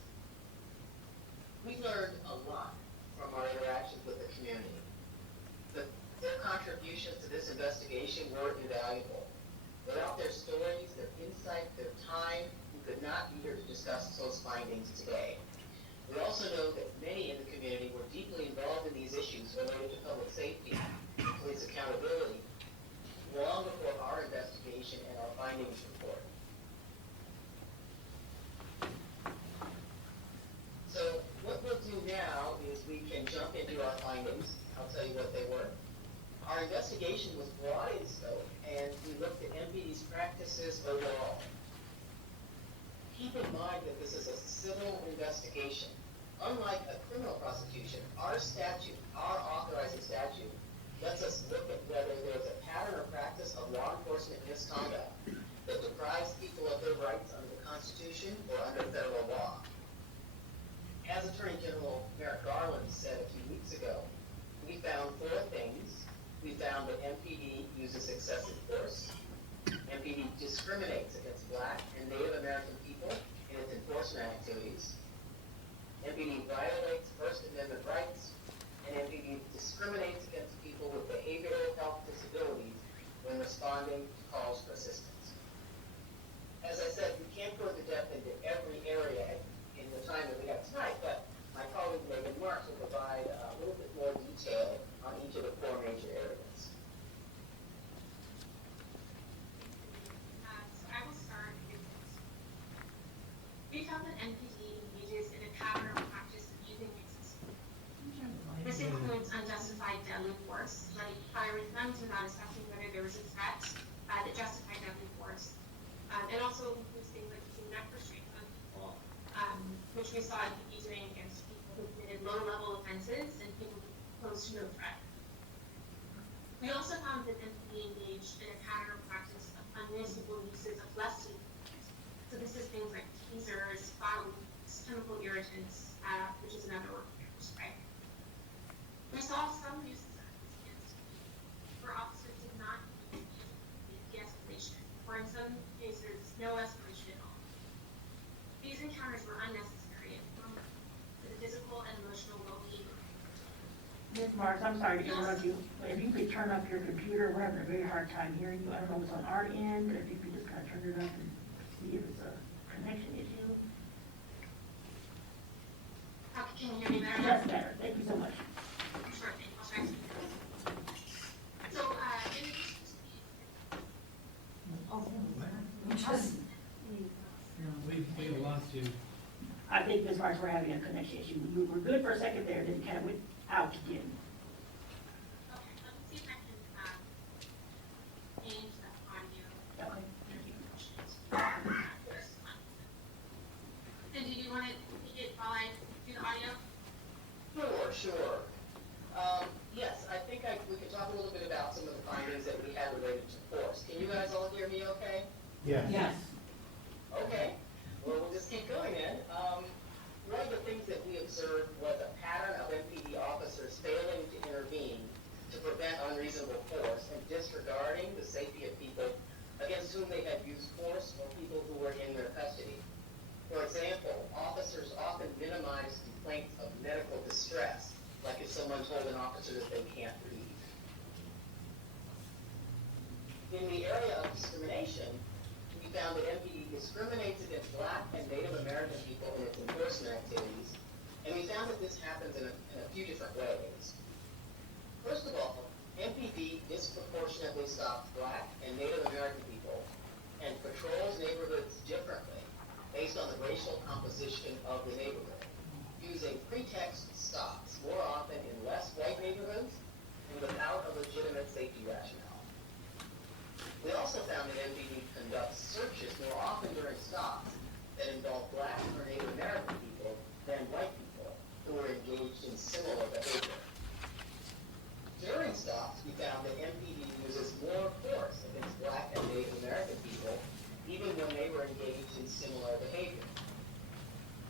We learned a lot from our interactions with the community. Their contributions to this investigation were invaluable. Without their stories, their insight, their time, we could not be here to discuss those findings today. We also know that many in the community were deeply involved in these issues related to public safety and police accountability long before our investigation and our findings report. So what we'll do now is we can jump into our findings. I'll tell you what they were. Our investigation was broad in scope, and we looked at MPD's practices overall. Keep in mind that this is a civil investigation. Unlike a criminal prosecution, our statute, our authorizing statute, lets us look at whether there's a pattern or practice of law enforcement misconduct that deprives people of their rights under the Constitution or under federal law. As Attorney General Merrick Garland said a few weeks ago, we found 4 things. We found that MPD uses excessive force. MPD discriminates against Black and Native American people in its enforcement activities. MPD violates First Amendment rights, and MPD discriminates against people with behavioral health disabilities when responding to calls for assistance. As I said, we can't go into depth into every area in the time that we have tonight, but my colleague Megan Marks will provide a little bit more detail on each of the 4 major areas. So I will start with this. We found that NPD engages in a pattern or practice of using excessive force. This includes unjustified deadly force, like firing guns without assessing whether there was a threat that justified deadly force. It also includes things like using neck restraints on people, which we saw NPD doing against people who committed low-level offenses and people who posed to no threat. We also found that NPD engaged in a pattern or practice of unreasonable uses of less lethal force. So this is things like tasers, bombs, chemical irritants, which is another word for spray. We saw some uses of this against where officers did not use de-escalation, or in some cases, no escalation at all. These encounters were unnecessary and harmful to the physical and emotional well-being. Ms. Marks, I'm sorry to interrupt you, but if you could turn up your computer, we're having a very hard time hearing you. I don't know if it's on our end, or if you could just kind of turn it up and see if it's a connection issue. Can you hear me better? That's better, thank you so much. Sure thing, I'll try to. So, in addition to these, We lost you. I think Ms. Marks, we're having a connection issue. We were good for a second there, then kind of went out again. okay, let me see if I can change the audio. Okay, thank you. And did you want to repeat it while I do the audio? Sure. Yes, I think we could talk a little bit about some of the findings that we had related to force. Can you guys all hear me okay? Yes. Yes. Okay, well, we'll just keep going then. One of the things that we observed was a pattern of MPD officers failing to intervene to prevent unreasonable force and disregarding the safety of people against whom they had used force or people who were in their custody. For example, officers often minimize complaints of medical distress, like if someone told an officer that they can't breathe. found that MPD discriminates against Black and Native American people in its enforcement activities, and we found that this happens in a few different ways. First of all, MPD disproportionately stops Black and Native American people and patrols neighborhoods differently based on the racial composition of the neighborhood, using pretext stops more often in less white neighborhoods and without a legitimate safety rationale. We also found that MPD conducts searches more often during stops that involve Black or Native American people than white people who are engaged in similar behavior. During stops, we found that MPD uses more force against Black and Native American people even when they were engaged in similar behavior.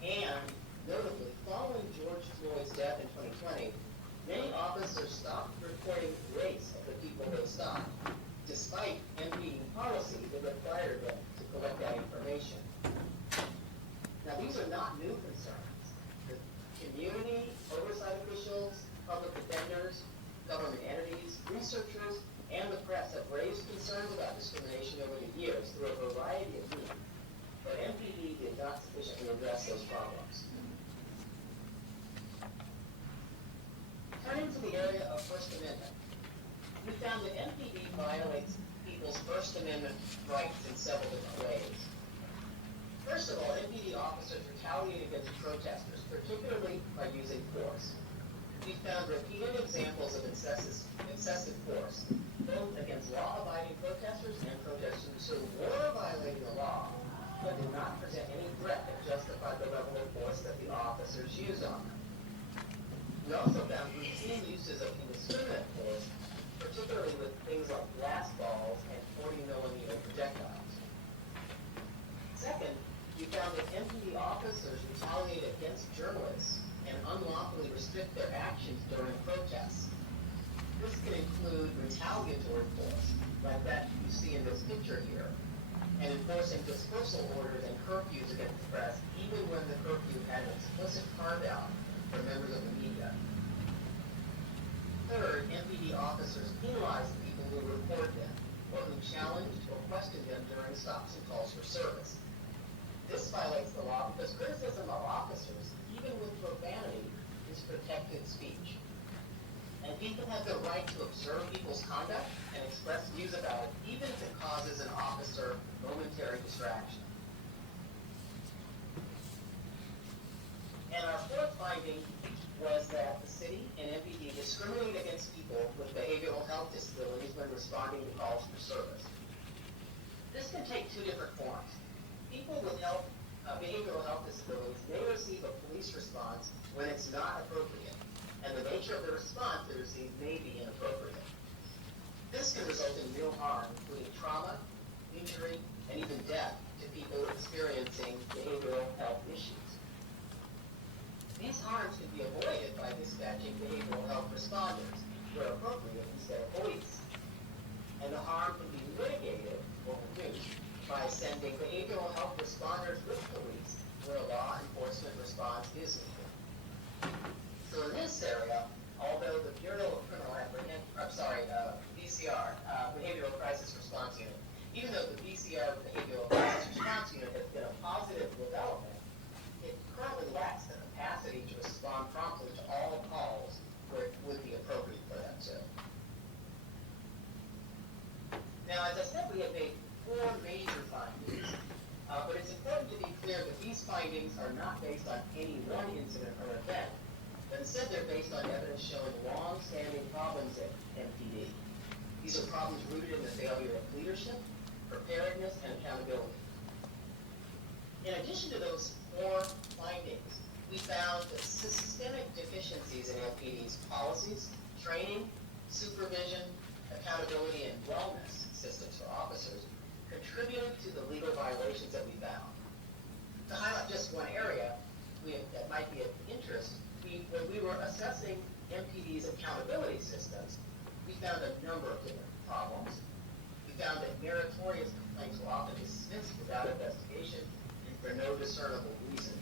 And, notably, following George Floyd's death in 2020, many officers stopped reporting race of the people they stopped, despite MPD policy that required them to collect that information. Now, these are not new concerns. The community, oversight officials, public defenders, government entities, researchers, and the press have raised concerns about discrimination over the years through a variety of means, but MPD did not sufficiently address those problems. Turning to the area of First Amendment, we found that MPD violates people's First Amendment rights in several different ways. First of all, MPD officers retaliate against protesters, particularly by using force. We found repeated examples of excessive force, both against law-abiding protesters and protesters who were violating the law, but did not present any threat that justified the level of force that the officers used on them. We also found routine uses of indiscriminate force, particularly with things like glass balls and 40mm projectiles. Second, we found that MPD officers retaliate against journalists and unlawfully restrict their actions during protests. This can include retaliatory force, like that you see in this picture here, and enforcing dispersal orders and curfews against the press, even when the curfew had an explicit carve-out for members of the media. Third, MPD officers penalize the people who report them, or who challenged or questioned them during stops and calls for service. This violates the law because criticism of officers, even with profanity, is protected speech. And people have the right to observe people's conduct and express views about it, even if it causes an officer momentary distraction. And our fourth finding was that the city and MPD discriminate against people with behavioral health disabilities when responding to calls for service. This can take two different forms. People with behavioral health disabilities may receive a police response when it's not appropriate, and the nature of the response they receive may be inappropriate. This can result in real harm, including trauma, injury, and even death to people experiencing behavioral health issues. These harms can be avoided by dispatching behavioral health responders, where appropriate, instead of police. And the harm can be mitigated or reduced by sending behavioral health responders with police where a law enforcement response is needed. So in this area, although the Bureau of Criminal BCR, Behavioral Crisis Response Unit, even though the BCR Behavioral Crisis Response Unit has been a positive development, it currently lacks the capacity to respond promptly to all calls where it would be appropriate for them to. Now, as I said, we have made 4 major findings, but it's important to be clear that these findings are not based on any one incident or event, but instead they're based on evidence showing long-standing problems at MPD. These are problems rooted in the failure of leadership, preparedness, and accountability. In addition to those 4 findings, we found that systemic deficiencies in MPD's policies, training, supervision, accountability, and wellness systems for officers contributed to the legal violations that we found. To highlight just one area that might be of interest, when we were assessing MPD's accountability systems, we found a number of different problems. We found that meritorious complaints were often dismissed without investigation and for no discernible reason.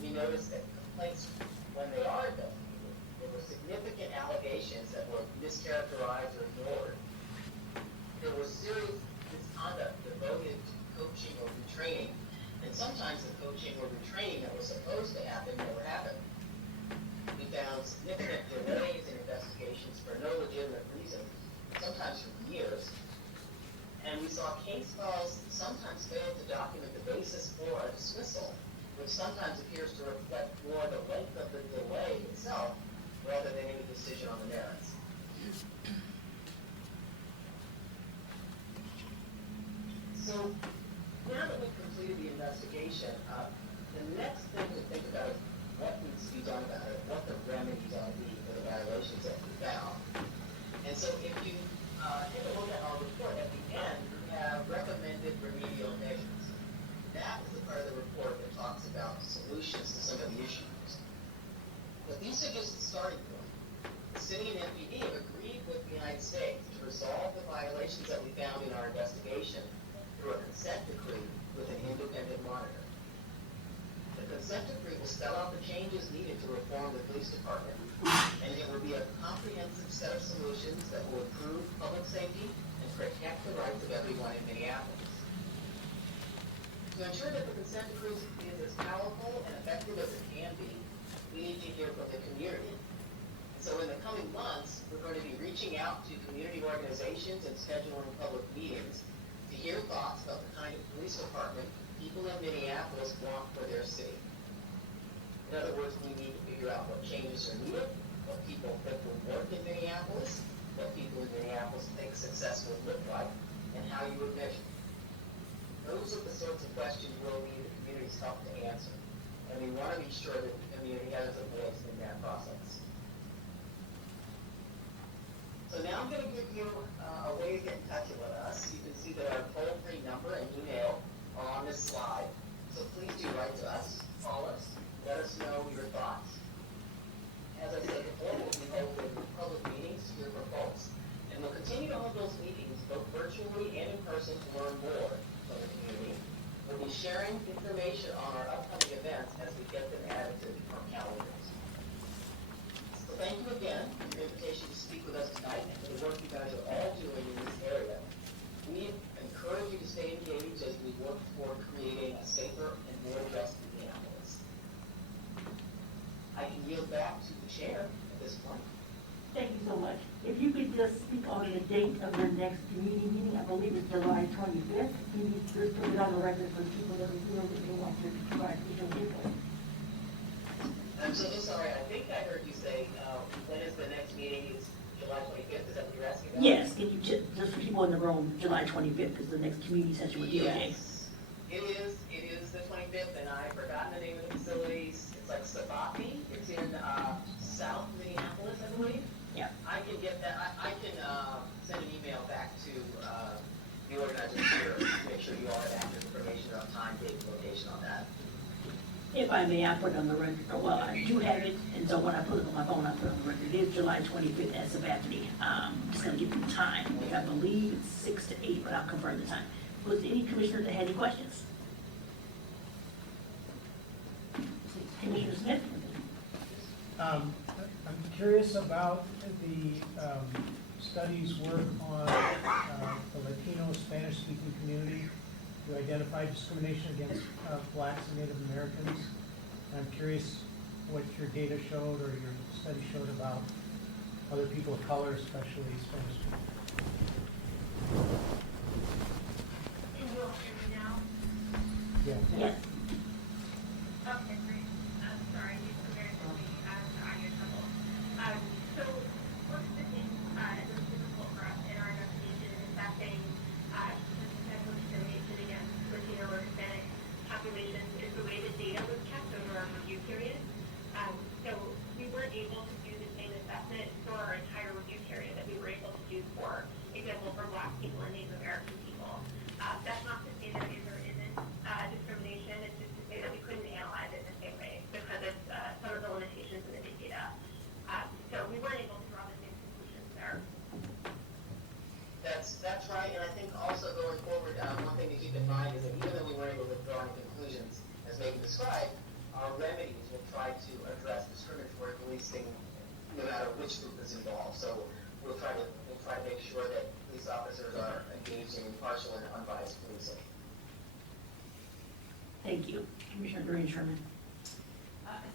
We noticed that complaints, when they are investigated, there were significant allegations that were mischaracterized or ignored. There was serious misconduct devoted to sometimes for years. And we saw case files sometimes fail to document the basis for a dismissal, which sometimes appears to reflect more the length of the delay itself rather than any decision on the merits. So now that we've completed the investigation, the next thing to think about is what needs to be done about it, what the remedies are for the violations that we found. And so if you take a look at our report at the end, we have recommended remedial measures. That is the part of the report that talks about solutions to some of the issues. But these are just the starting point. The city and MPD have agreed with the United States to resolve the violations that we found in our investigation through a consent decree with an independent monitor. The consent decree will spell out the changes needed to reform the police department, and it will be a comprehensive set of solutions that will improve public safety and protect the rights of everyone in Minneapolis. To ensure that the consent decree is as powerful and effective as it can be, we need to hear from the community. And so in the coming months, we're going to be reaching out to community organizations and scheduling public meetings to hear thoughts about the kind of police department people in Minneapolis want for their city. In other words, we need to figure out what changes are needed, what people think will work in Minneapolis, what people in Minneapolis think success would look like, and how you would measure. Those are the sorts of questions we'll need the community's help to answer. And we want to be sure that the community has a voice in that process. So now I'm going to give you a way to get in touch with us. You can see that our toll-free number and email are on this slide. So please do write to us, call us, let us know your thoughts. As I said before, we'll be holding public meetings to hear from folks. And we'll continue to hold those meetings both virtually and in person to learn more from the community. We'll be sharing information on our upcoming events as we get them added to our calendars. So thank you again for your invitation to speak with us tonight and for the work you guys are all doing in this area. We encourage you to stay engaged as we work toward creating a safer and more just Minneapolis. I can yield back to the chair at this point. Thank you so much. If you could just speak on the date of your next community meeting, I believe it's July 25th. Can you just put it on the record for the people that are here that they want to provide visual input? I'm so sorry. I think I heard you say, when is the next meeting? It's July 25th. Is that what you're asking about? Yes, can you just for people in the room, July 25th is the next community session with DOJ. Yes. It is the 25th, and I've forgotten the name of the facilities. It's like Sabathi. It's in South Minneapolis, I believe. Yeah. I can get that. I can send an email back to the organizers here to make sure you all have accurate information on time, date, and location on that. If I may, I put it on the record, well, I do have it, and so when I put it on my phone, I put it on the record. It is July 25th at Sabathany. I'm just gonna give you the time. I believe it's 6 to 8, but I'll confirm the time. Was any commissioner that had any questions? Commissioner Smith? I'm curious about the study's work on the Latino Spanish-speaking community to identify discrimination against blacks and Native Americans. I'm curious what your data showed or your study showed about other people of color, especially Spanish-speaking. And you'll hear me now? Yeah. Yes. Okay, great. I'm sorry, you were very busy as the audio trouble. So one of the things that was difficult for us in our investigation in assessing potential discrimination against Latino or Hispanic populations is the way the data was kept over our review period. So we weren't able to do the same assessment for our entire review period that we were able to do, for example, for Black people and Native American people. That's not to say that there isn't discrimination. It's just to say that we couldn't analyze it in the same way because of some of the limitations in the data. So we weren't able to draw the same conclusions there. That's right, and I think also going forward, one thing to keep in mind is that even though we weren't able to draw any conclusions as Megan described, our remedies will try to address discriminatory policing no matter which group is involved. So we'll try to make sure that police officers are engaged in impartial and unbiased policing. Thank you. Commissioner Green Sherman.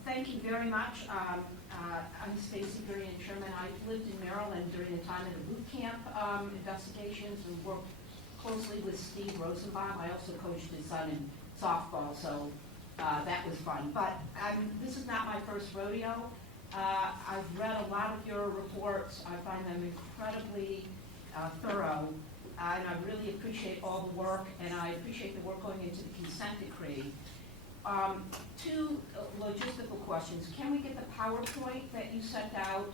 Thank you very much. I'm Stacy Gurian Sherman. I lived in Maryland during the time of the boot camp investigations and worked closely with Steve Rosenbaum. I also coached his son in softball, so that was fun. But this is not my first rodeo. I've read a lot of your reports. I find them incredibly thorough, and I really appreciate all the work, and I appreciate the work going into the consent decree. Two logistical questions. Can we get the PowerPoint that you sent out?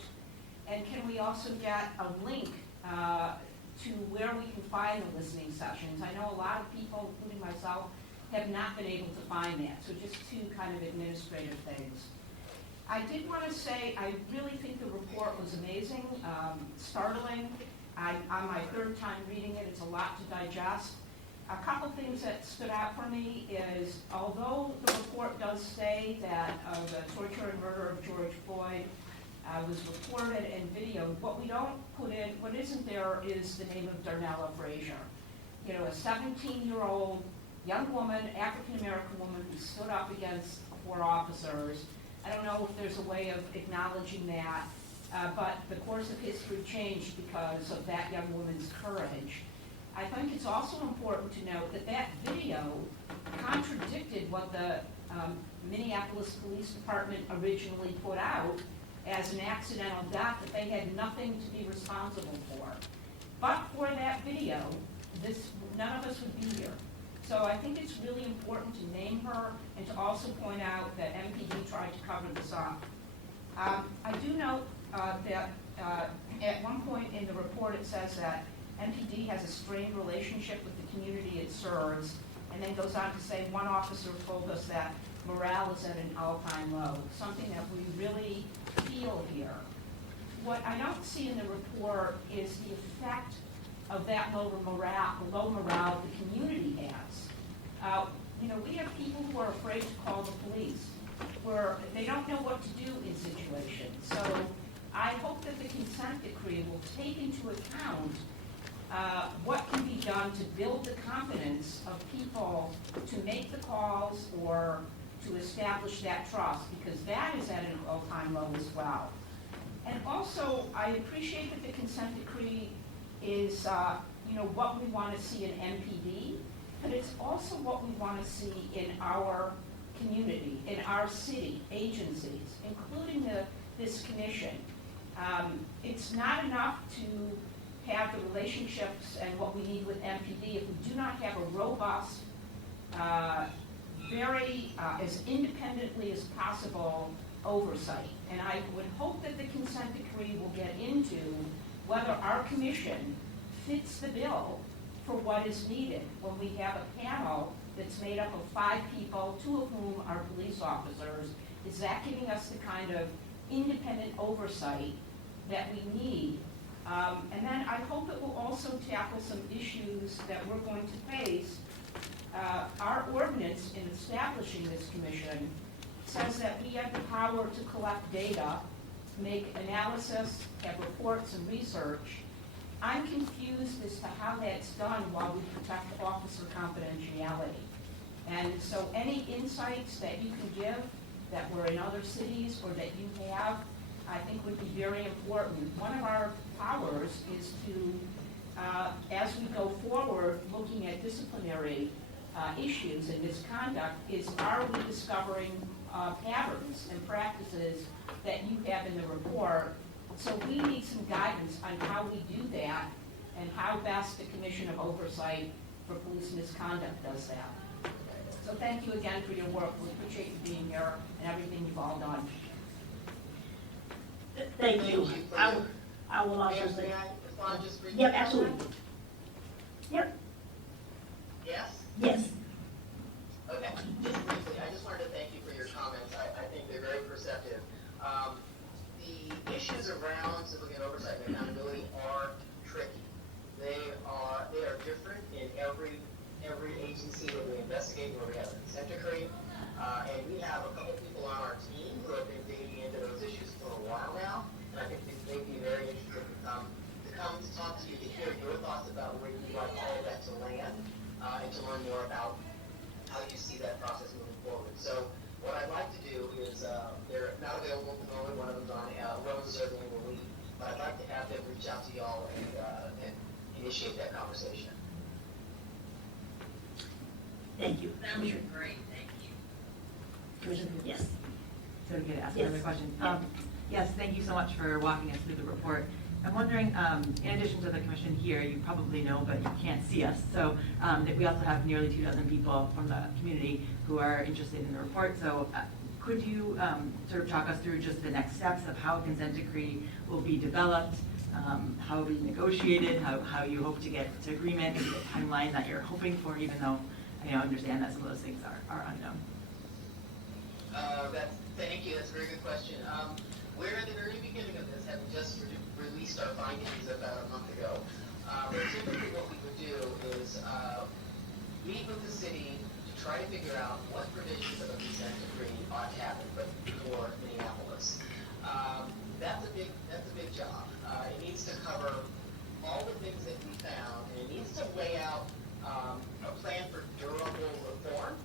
And can we also get a link to where we can find the listening sessions? I know a lot of people, including myself, have not been able to find that. So just two kind of administrative things. I did want to say I really think the report was amazing, startling. On my third time reading it, it's a lot to digest. A couple things that stood out for me is, although the report does say that the torture and murder of George Floyd was reported and videoed, what we don't put in, what isn't there is the name of Darnella Frazier. You know, a 17-year-old young woman, African-American woman who stood up against 4 officers. I don't know if there's a way of acknowledging that, but the course of history changed because of that young woman's courage. I think it's also important to note that that video contradicted what the Minneapolis Police Department originally put out as an accidental death that they had nothing to be responsible for. But for that video, none of us would be here. So I think it's really important to name her and to also point out that MPD tried to cover this up. I do note that at one point in the report it says that MPD has a strained relationship with the community it serves, and then goes on to say one officer told us that morale is at an all-time low, something that we really feel here. What I don't see in the report is the effect of that low morale the community has. You know, we have people who are afraid to call the police, where they don't know what to do in situations. So I hope that the consent decree will take into account what can be done to build the confidence of people to make the calls or to establish that trust, because that is at an all-time low as well. And also, I appreciate that the consent decree is, you know, what we want to see in MPD, but it's also what we want to see in our community, in our city agencies, including this commission. It's not enough to have the relationships and what we need with MPD if we do not have a robust, very as independently as possible oversight. And I would hope that the consent decree will get into whether our commission fits the bill for what is needed when we have a panel that's made up of 5 people, 2 of whom are police officers. Is that giving us the kind of independent oversight that we need? And then I hope it will also tackle some issues that we're going to face. Our ordinance in establishing this commission says that we have the power to collect data, make analysis, have reports and research. I'm confused as to how that's done while we protect officer confidentiality. And so any insights that you can give that were in other cities or that you have, I think would be very important. One of our powers is to, as we go forward looking at disciplinary issues and misconduct, is are we discovering patterns and practices that you have in the report? So we need some guidance on how we do that and how best the Commission of Oversight for Police Misconduct does that. So thank you again for your work. We appreciate you being here and everything you've all done. Thank you. I will also say. May I respond just briefly? Yep, absolutely. Yep. Yes? Yes. Okay, just briefly, I just wanted to thank you for your comments. I think they're very perceptive. The issues around civilian oversight and accountability are tricky. They are different in every agency that we investigate where we have a consent decree. And we have a couple people on our team who have been digging into those issues for a while now. And I think they'd be very interested to come to talk to you, to hear your thoughts about where you'd like all of that to land, and to learn more about how you see that process moving forward. So what I'd like to do is available at the moment, one of them's on well-deserved annual leave. But I'd like to have them reach out to y'all and initiate that conversation. Thank you. That would be great, thank you. Commissioner, yes. So we could ask Yes. another question. Yeah. Yes, thank you so much for walking us through the report. I'm wondering, in addition to the commission here, you probably know, but you can't see us, so that we also have nearly 2 dozen people from the community who are interested in the report. So could you sort of talk us through just the next steps of how a consent decree will be developed, how it will be negotiated, how you hope to get to agreement, maybe the timeline that you're hoping for, even though I understand that some of those things are unknown? Thank you, that's a very good question. We're at the very beginning of this, having just released our findings about a month ago. But typically what we would do is meet with the city to try to figure out what provisions of a consent decree ought to happen for Minneapolis. That's a big job. It needs to cover all the things that we found, and it needs to lay out a plan for durable reform.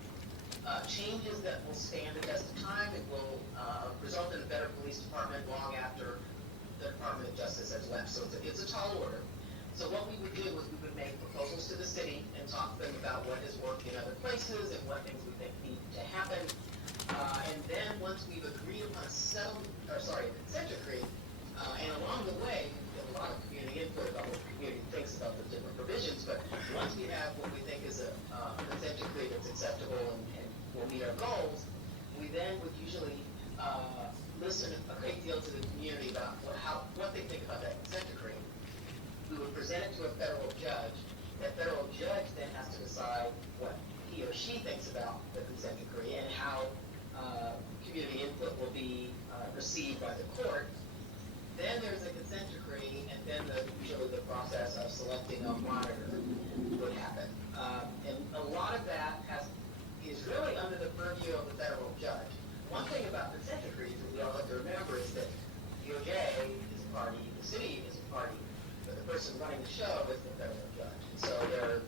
Changes that will stand the test of time. It will result in a better police department long after the Department of Justice has left. So it's a tall order. So what we would do is we would make proposals to the city and talk to them about what has worked in other places and what things we think need to happen. And then once we've agreed upon a consent decree, and along the way, we get a lot of community input about what the community thinks about the different provisions. But once we have what we think is a consent decree that's acceptable and will meet our goals, we then would usually listen a great deal to the community about what they think about that consent decree. We would present it to a federal judge. That federal judge then has to decide what he or she thinks about the consent decree and how community input will be received by the court. Then there's a consent decree, and then usually the process of selecting a monitor would happen. And a lot of that is really under the purview of the federal judge. One thing about consent decrees that we all have to remember is that DOJ is a party, the city is a party, but the person running the show is the federal judge. And so they're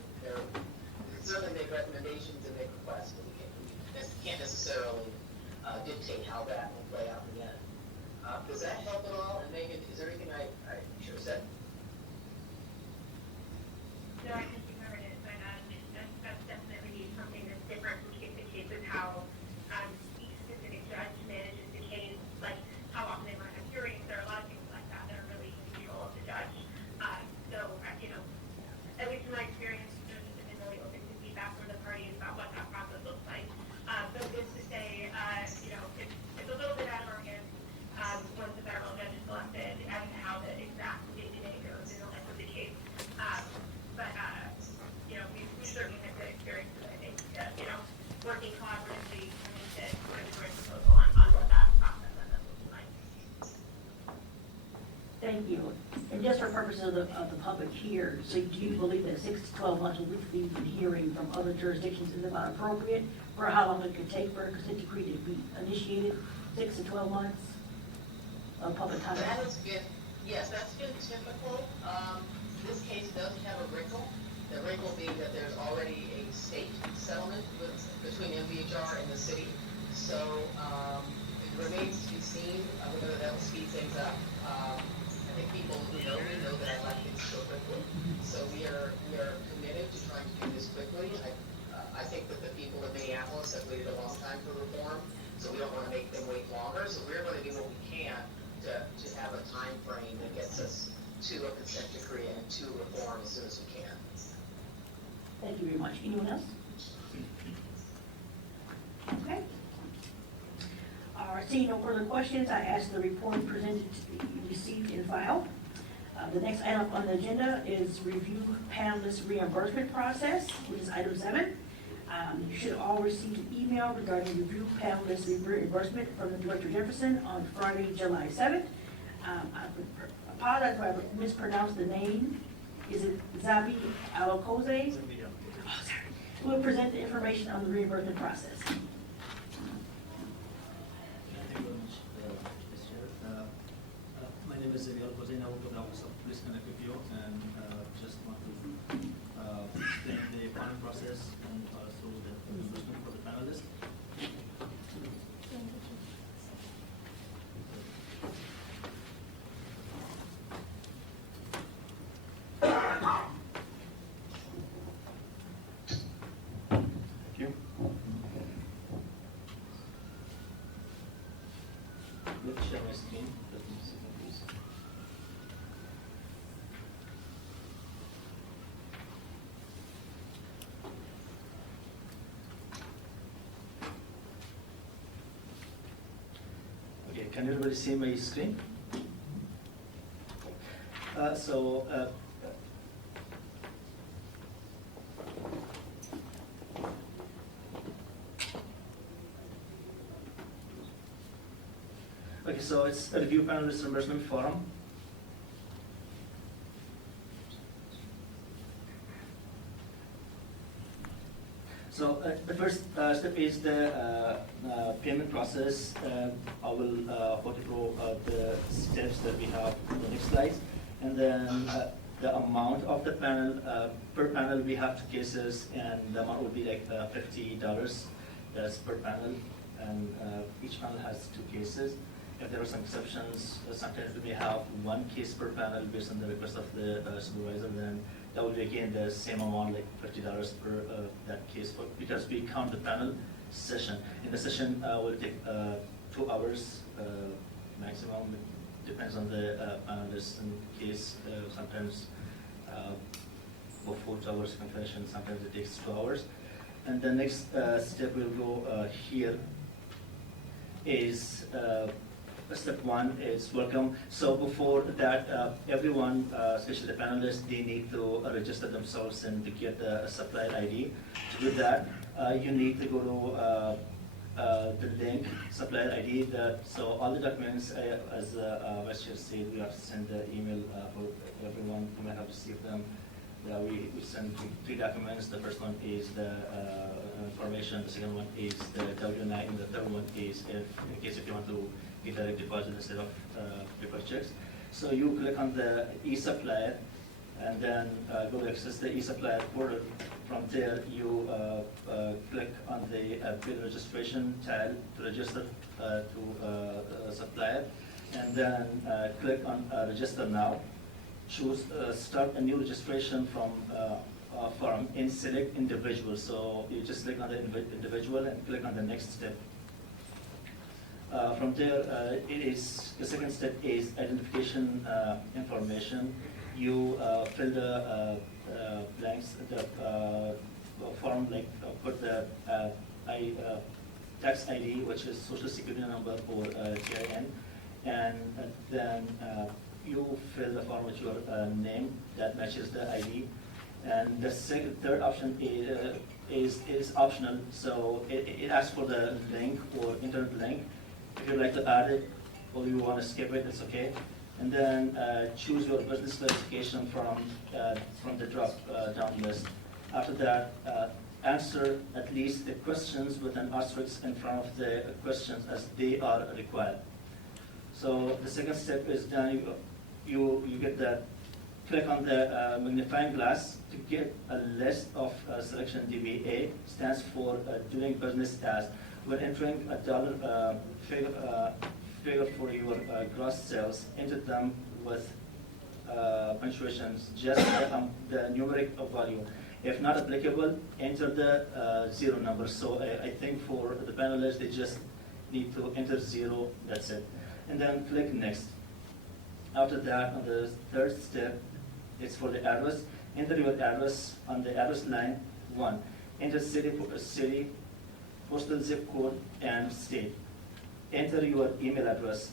certainly make recommendations and make requests, but we can't necessarily dictate how that will play out in the end. Does that help at all? And Megan, is there anything I should have said? No, I think you covered it, but that's definitely something that's different from case to case is how each specific judge manages the case, like how often they might have hearings. There are a lot of things like that that are really in control of the judge. At least in my experience, judges have been really open to feedback from the parties about what that process looks like. But just to say, it's a little bit out of our hands once the federal judge is selected as to how the exact day-to-day goes in the life of the case. We certainly have good experience with it. I think, working collaboratively to put a joint proposal on what that process ends up looking like. Thank you. And just for purposes of the public here, so do you believe that 6 to 12 months of weekly hearing from other jurisdictions is about appropriate for how long it could take for a consent decree to be initiated? 6 to 12 months of public comment? That's been typical. This case does have a wrinkle. The wrinkle being that there's already a state settlement between MVHR and the city. So it remains to be seen whether that will speed things up. I think people who know me know that I like things so quickly. So we are committed to trying to do this quickly. I think that the people of Minneapolis have waited a long time for reform, so we don't want to make them wait longer. So we're going to do what we can to have a time frame that gets us to a consent decree and to reform as soon as we can. Thank you very much. Anyone else? Okay. All right, seeing no further questions, I ask the report presented to be received and filed. The next item on the agenda is review panelist reimbursement process, which is item 7. You should all receive an email regarding review panelist reimbursement from the Director Jefferson on Friday, July 7th. I apologize if I mispronounced the name. Is it Zabi Alakoze? Oh, sorry. Who will present the information on the reimbursement process. Thank you very much, Mr. Chair. My name is Zabi Alakoze, and I work with the Office of Police Connect Review, and just want to explain the accounting process and also the reimbursement for the panelists. Okay, can everybody see my screen? Okay, so it's a review panel reimbursement forum. So the first step is the payment process. I will walk you through the steps that we have in the next slides. And then the amount of the panel, per panel we have 2 cases, and the amount would be like $50, that's per panel. And each panel has 2 cases. If there are some exceptions, sometimes we may have 1 case per panel based on the request of the supervisor, then that would be again the same amount, like $50 per that case, because we count the panel session. In the session will take 2 hours maximum. It depends on the panelist and case. Sometimes for 4 hours you can finish, and sometimes it takes 2 hours. And the next step we'll go here is step 1 is welcome. So before that, everyone, especially the panelists, they need to register themselves and to get a supplier ID. To do that, you need to go to the link, supplier ID. So all the documents, as Vice Chair said, we have to send the email for everyone. You might have received them. We send 3 documents. The first one is the information. The second one is the W-9. And the third one is in case if you want to get direct deposit instead of paper checks. So you click on the e-supplier and then go to access the e-supplier portal. From there, you click on the bill registration tile to register to supplier, and then click on register now. Choose start a new registration from in select individual. So you just click on the individual and click on the next step. From there, the second step is identification information. You fill the blanks, the form, like put the tax ID, which is social security number or TIN, and then you fill the form with your name that matches the ID. And the third option is optional, so it asks for the link or internet link. If you'd like to add it or you want to skip it, it's okay. And then choose your business classification from the drop down list. After that, answer at least the questions with an asterisk in front of the questions as they are required. So the second step is done. You get that. Click on the magnifying glass to get a list of selection DBA, stands for doing business as. When entering a dollar figure for your gross sales, enter them with punctuations, just the numeric value. If not applicable, enter the 0 number. So I think for the panelists, they just need to enter 0, that's it. And then click next. After that, on the third step, it's for the address. Enter your address on the address line 1. Enter city, postal zip code, and state. Enter your email address.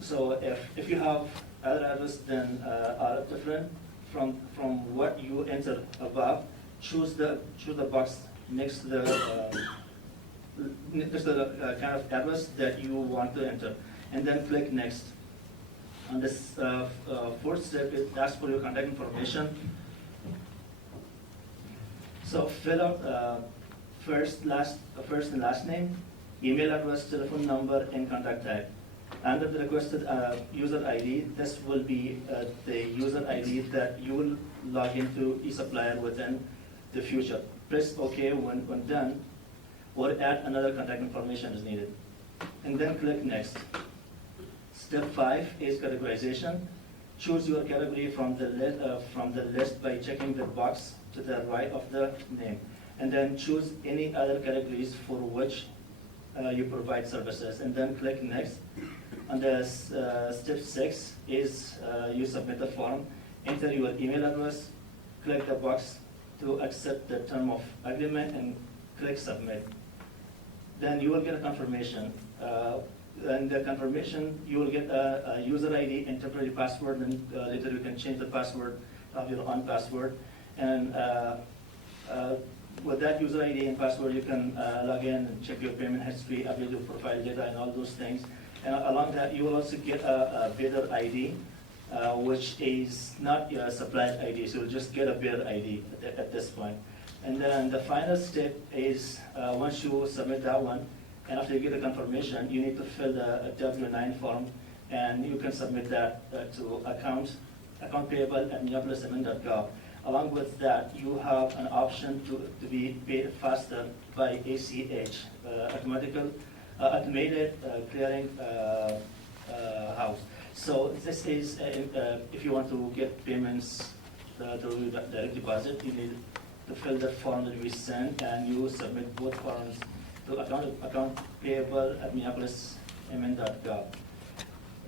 So if you have other address than are different from what you enter above, choose the box next to the kind of address that you want to enter, and then click next. On this fourth step, it asks for your contact information. So fill out first and last name, email address, telephone number, and contact type. Under the requested user ID, this will be the user ID that you will log into eSupplier within the future. Press OK when done, or add another contact information as needed. And then click Next. Step 5 is categorization. Choose your category from the list by checking the box to the right of the name. And then choose any other categories for which you provide services. And then click Next. And the step 6 is you submit the form. Enter your email address. Click the box to accept the term of agreement and click Submit. Then you will get a confirmation. and the confirmation, you will get a user ID and temporary password, and later you can change the password, have your own password. And with that user ID and password, you can log in and check your payment history, update your profile data, and all those things. And along that, you will also get a bidder ID, which is not your supplier ID, so you'll just get a bidder ID at this point. And then the final step is once you submit that one, and after you get a confirmation, you need to fill the W-9 form, and you can submit that to account payable at minneapolismn.gov. Along with that, you have an option to be paid faster by ACH, automated clearing house. So this is, if you want to get payments through direct deposit, you need to fill the form that we send, and you submit both forms to account payable at minneapolismn.gov.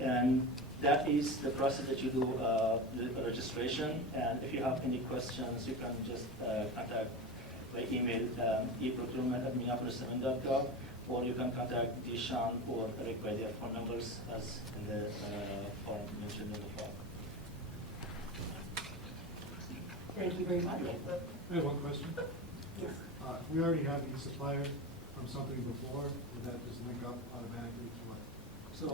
And that is the process that you do the registration. And if you have any questions, you can just contact by email eprocurement@minneapolismn.gov, or you can contact Deshaun or Eric by their phone numbers as in the form mentioned in the form. Thank you very much. I have one question. Yes. We already have a supplier from something before, would that just link up automatically to what? So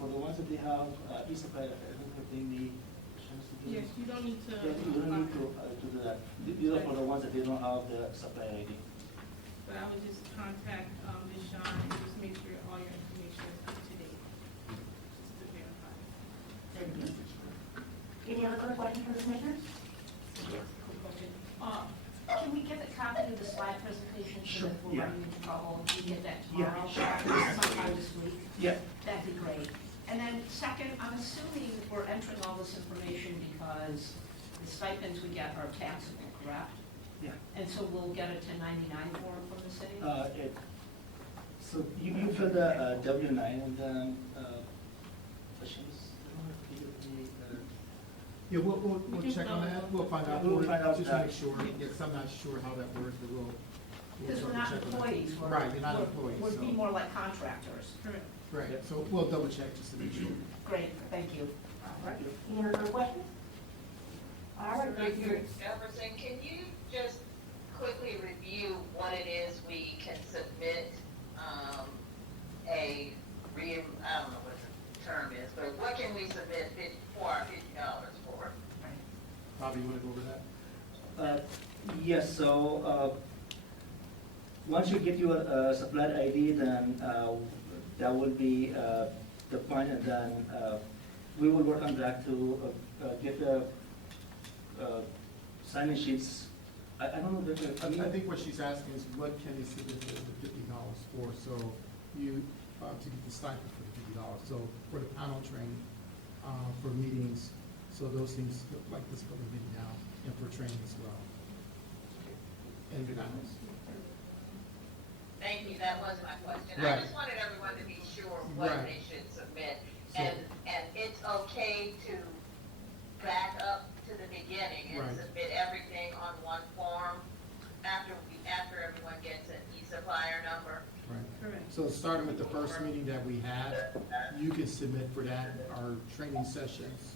for the ones that they have, e-supplier, I don't think they need chance to do Yes, this. you don't need to. Yeah, you don't need to do that. These are for the ones that they don't have the supplier ID. But I would just contact Deshaun and just make sure all your information is up to date, just to verify. Thank you. Any other questions from the commissioners? Can we get a copy of the slide presentation so Sure, that we're yeah. running into trouble? Can we get that Yeah, tomorrow? Sometime this week? Yeah. That'd be great. And then second, I'm assuming we're entering all this information because the stipends we get are taxable, correct? Yeah. And so we'll get a 1099 form from the city? So you fill the W-9 and then questions? Yeah, we'll check on that, we'll find out. We'll find out Just that. make sure, yes, I'm not sure how that works, but we'll. Because we're not check on that. employees. Right, you're not employees, We'd be so, more like contractors. Correct. right, so we'll double check just to make sure. Great, thank you. All right. Any other questions? All right, thank you. Jefferson, can you just quickly review what it is we can submit, I don't know what the term is, but what can we submit for our $50 for? Bobby, you want to go over that? Yes, so once you get your supplier ID, then that will be the point, and then we will work on that to get the sign-in sheets. I don't know, I think what she's asking is what can they submit the $50 for, so you, to get the stipend for the $50. So for the panel training, for meetings, so those things like this what we're getting now, and for training as well. And panels. Thank you, that was my question. Right. I just wanted everyone to be sure what Right. they should submit. So- And it's okay to back up to the beginning and Right. submit everything on one form after everyone gets an e-supplier number? Right. Correct. So starting with the first meeting that we had, you can submit for that, our training sessions,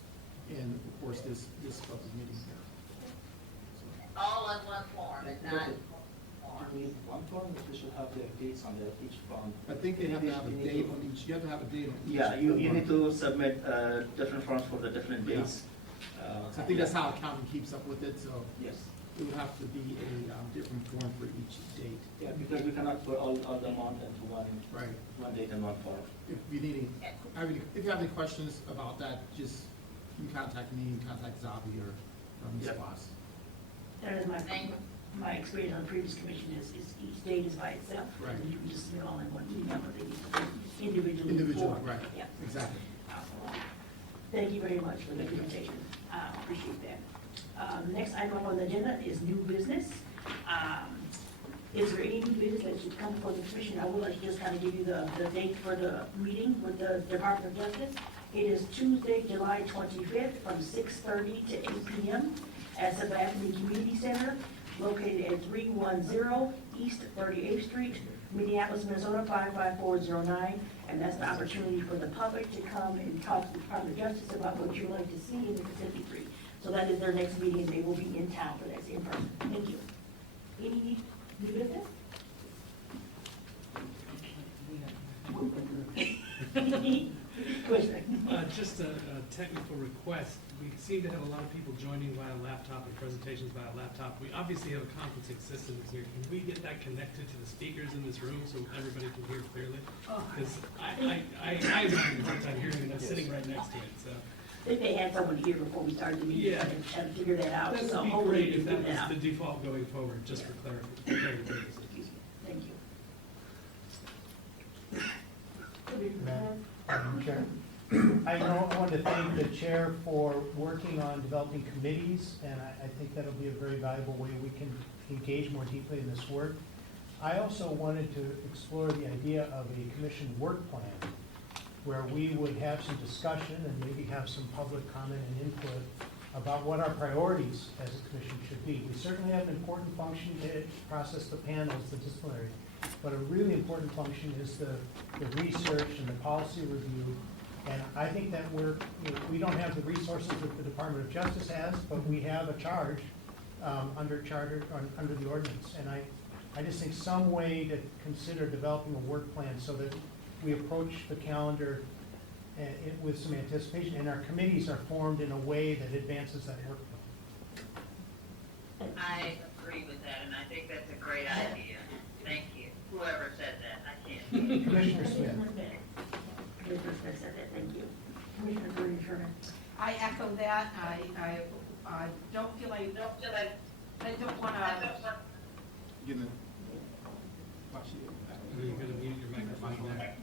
and of course, this public meeting here. All on one form and not Do forms? you need one form, or we should have the dates on each form? I think they have to have a date on each, you have to have a date on each. Yeah, you need to submit different forms for the different Yeah. dates. So I think that's how accounting keeps up with it, so Yes. it would have to be a different form for each date. Yeah, because we cannot put all the amount into Right. one date and one form. If you need, if you have any questions about that, just, you can contact me, contact Zabi or Ms. Yep. Foss. That is my experience on the previous commission is each date is by itself. Right. And you can just submit all in one email, but they need to be individually. Individual, formed. right, Yeah. exactly. Thank you very much for the presentation. Appreciate that. The next item on the agenda is new business. Is there any new business that should come before the commission? I would like to just kind of give you the date for the meeting with the Department of Justice. It is Tuesday, July 25th, from 6:30 to 8 p.m. at the Anthony Community Center, located at 310 East 38th Street, Minneapolis, Minnesota 55409, and that's the opportunity for the public to come and talk to the Department of Justice about what you'd like to see in the Pacific 3. So that is their next meeting, and they will be in town for that, in person. Thank you. Any new business? Commissioner. Just a technical request. We seem to have a lot of people joining via laptop and presentations via laptop. We obviously have a conferencing system here. Can we get that connected to the speakers in this room so everybody can hear clearly? Because I'm having a hard time hearing and I'm sitting right next to it, so. I think they had someone here before we started the meeting, Yeah. and had to figure that out, That so would be hopefully great we if can that figure that was out. the default going forward, just for clarity purposes. Thank you. Madam Chair. I want to thank the chair for working on developing committees, and I think that'll be a very valuable way we can engage more deeply in this work. I also wanted to explore the idea of a commission work plan, where we would have some discussion and maybe have some public comment and input about what our priorities as a commission should be. We certainly have an important function to process the panels, the disciplinary, but a really important function is the research and the policy review. And I think that we don't have the resources that the Department of Justice has, but we have a charge under the ordinance. And I just think some way to consider developing a work plan so that we approach the calendar with some anticipation, and our committees are formed in a way that advances that work plan. I agree with that, and I think that's a great idea. Thank you. Whoever said that, I can't. Commissioner Smith. Commissioner Smith said that, thank you. Commissioner Bernie Sherman. I echo that. I don't feel like, I don't want to, You're gonna mute your microphone there.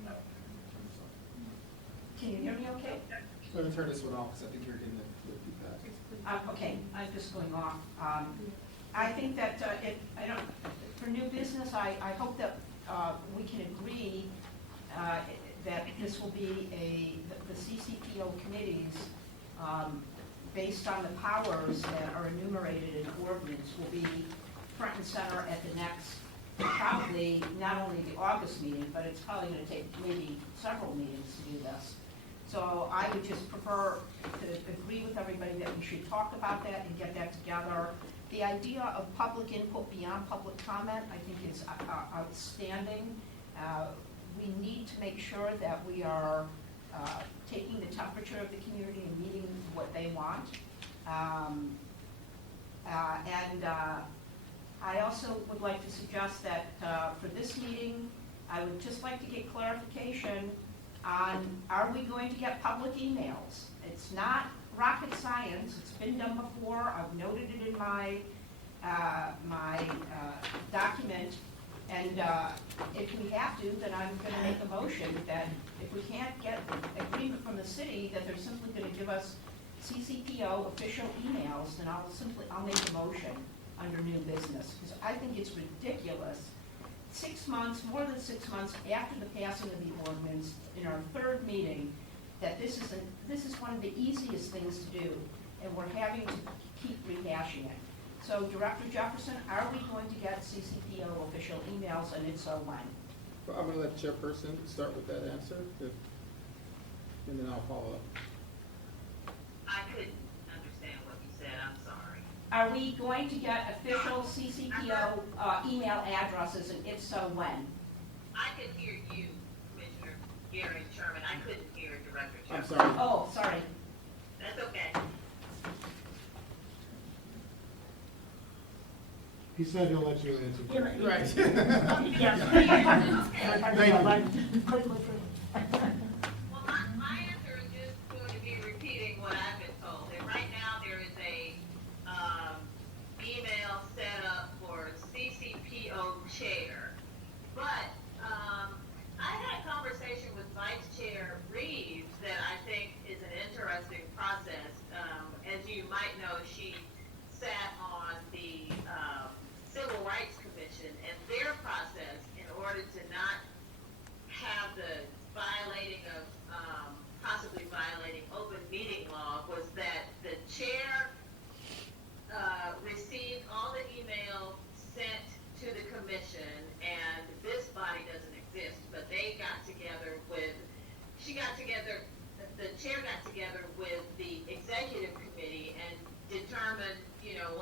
can you hear me okay? Let me turn this one off, because I think you're getting the feedback. Okay, I'm just going off. I think that for new business, I hope that we can agree that this will be the CCPO committees, based on the powers that are enumerated in ordinance, will be front and center at the next, probably not only the August meeting, but it's probably going to take maybe several meetings to do this. So I would just prefer to agree with everybody that we should talk about that and get that together. The idea of public input beyond public comment, I think, is outstanding. We need to make sure that we are taking the temperature of the community and meeting what they want. I also would like to suggest that for this meeting, I would just like to get clarification on, are we going to get public emails? It's not rocket science. It's been done before. I've noted it in my document. And if we have to, then I'm going to make a motion that if we can't get agreement from the city that they're simply going to give us CCPO official emails, then I'll make a motion under new business. Because I think it's ridiculous. 6 months, more than 6 months after the passing of the ordinance, in our third meeting, that this is one of the easiest things to do, and we're having to keep rehashing it. So, Director Jefferson, are we going to get CCPO official emails, and if so, when? Well, I'm gonna let the chairperson start with that answer, and then I'll follow up. I couldn't understand what you said, I'm sorry. Are we going to get official CCPO email addresses, and if so, when? I could hear you, Commissioner Gary Sherman. I couldn't hear Director I'm Jefferson. sorry. Oh, sorry. That's okay. He said he'll let you answer. Right. Yes. Well, my answer is just going to be repeating what I've been told. And right now, there is a email set up for CCPO chair. But I had a conversation with Vice Chair Reeves that I think is an interesting process. As you might know, she sat on the Civil Rights Commission, and their process, in order to not have the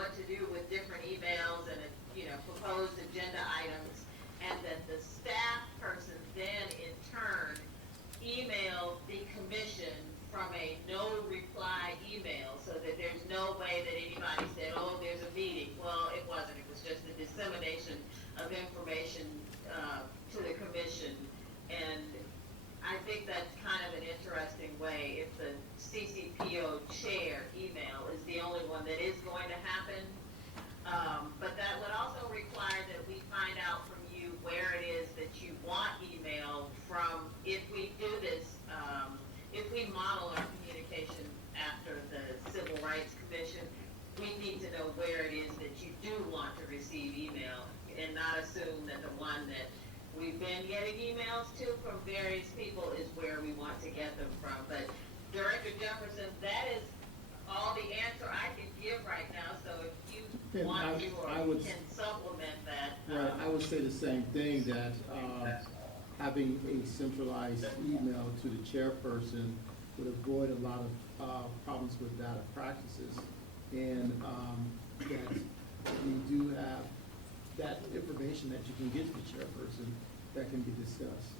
what to do with different emails and, proposed agenda items, and that the staff person then in turn emailed the commission from a no reply email, so that there's no way that anybody said, oh, there's a meeting. Well, it wasn't. It was just a dissemination of information to the commission. And I think that's kind of an interesting way if the CCPO chair email is the only one that is going to happen. But that would also require that we find out from you where it is that you want email from. If we do this, if we model our communication after the Civil Rights Commission, we need to know where it is that you do want to receive email, and not assume that the one that we've been getting emails to from various people is where we want to get them from. But Director Jefferson, that is all the answer I can give right now, so if you want to or can supplement that. Right, I would say the same thing, that having a centralized email to the chairperson would avoid a lot of problems with data practices. And that we do have that information that you can get to the chairperson that can be discussed.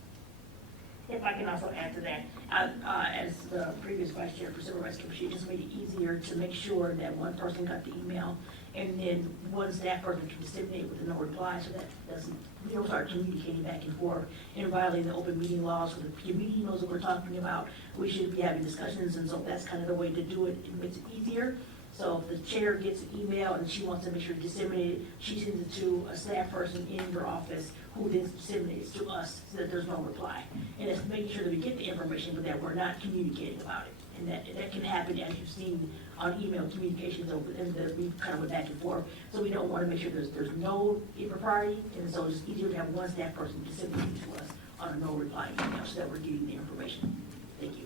If I can also add to that, as the previous vice chair for Civil Rights Commission, just made it easier to make sure that one person got the email and then one staff person can disseminate with a no reply, so that we don't start communicating back and forth and violating the open meeting laws. So the committee knows what we're talking about. We should be having discussions, and so that's kind of the way to do it. It makes it easier. So if the chair gets an email and she wants to make sure to disseminate it, she sends it to a staff person in her office who then disseminates to us so that there's no reply. And it's making sure that we get the information, but that we're not communicating about it. And that can happen, as you've seen on email communications over, and we kind of went back and forth. So we don't want to make sure there's no impropriety, and so it's easier to have one staff person disseminate to us on a no reply email so that we're getting the information. Thank you.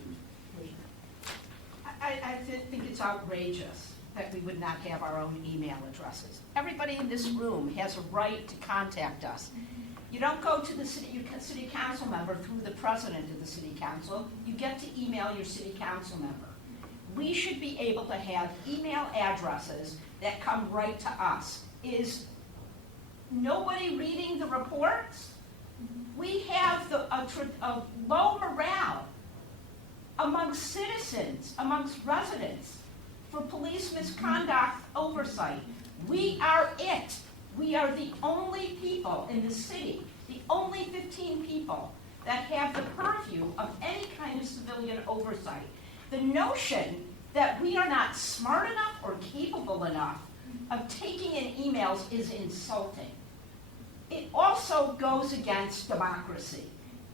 I think it's outrageous that we would not have our own email addresses. Everybody in this room has a right to contact us. You don't go to the city council member through the president of the city council. You get to email your city council member. We should be able to have email addresses that come right to us. Is nobody reading the reports? We have a low morale amongst citizens, amongst residents, for police misconduct oversight. We are it. We are the only people in the city, the only 15 people that have the purview of any kind of civilian oversight. The notion that we are not smart enough or capable enough of taking in emails is insulting. It also goes against democracy.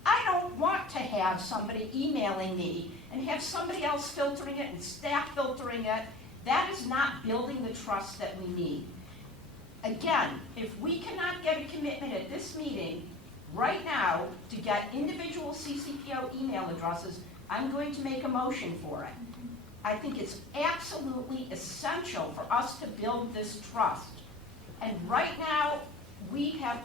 I don't want to have somebody emailing me and have somebody else filtering it and staff filtering it. That is not building the trust that we need. Again, if we cannot get a commitment at this meeting right now to get individual CCPO email addresses, I'm going to make a motion for it. I think it's absolutely essential for us to build this trust. And right now, we have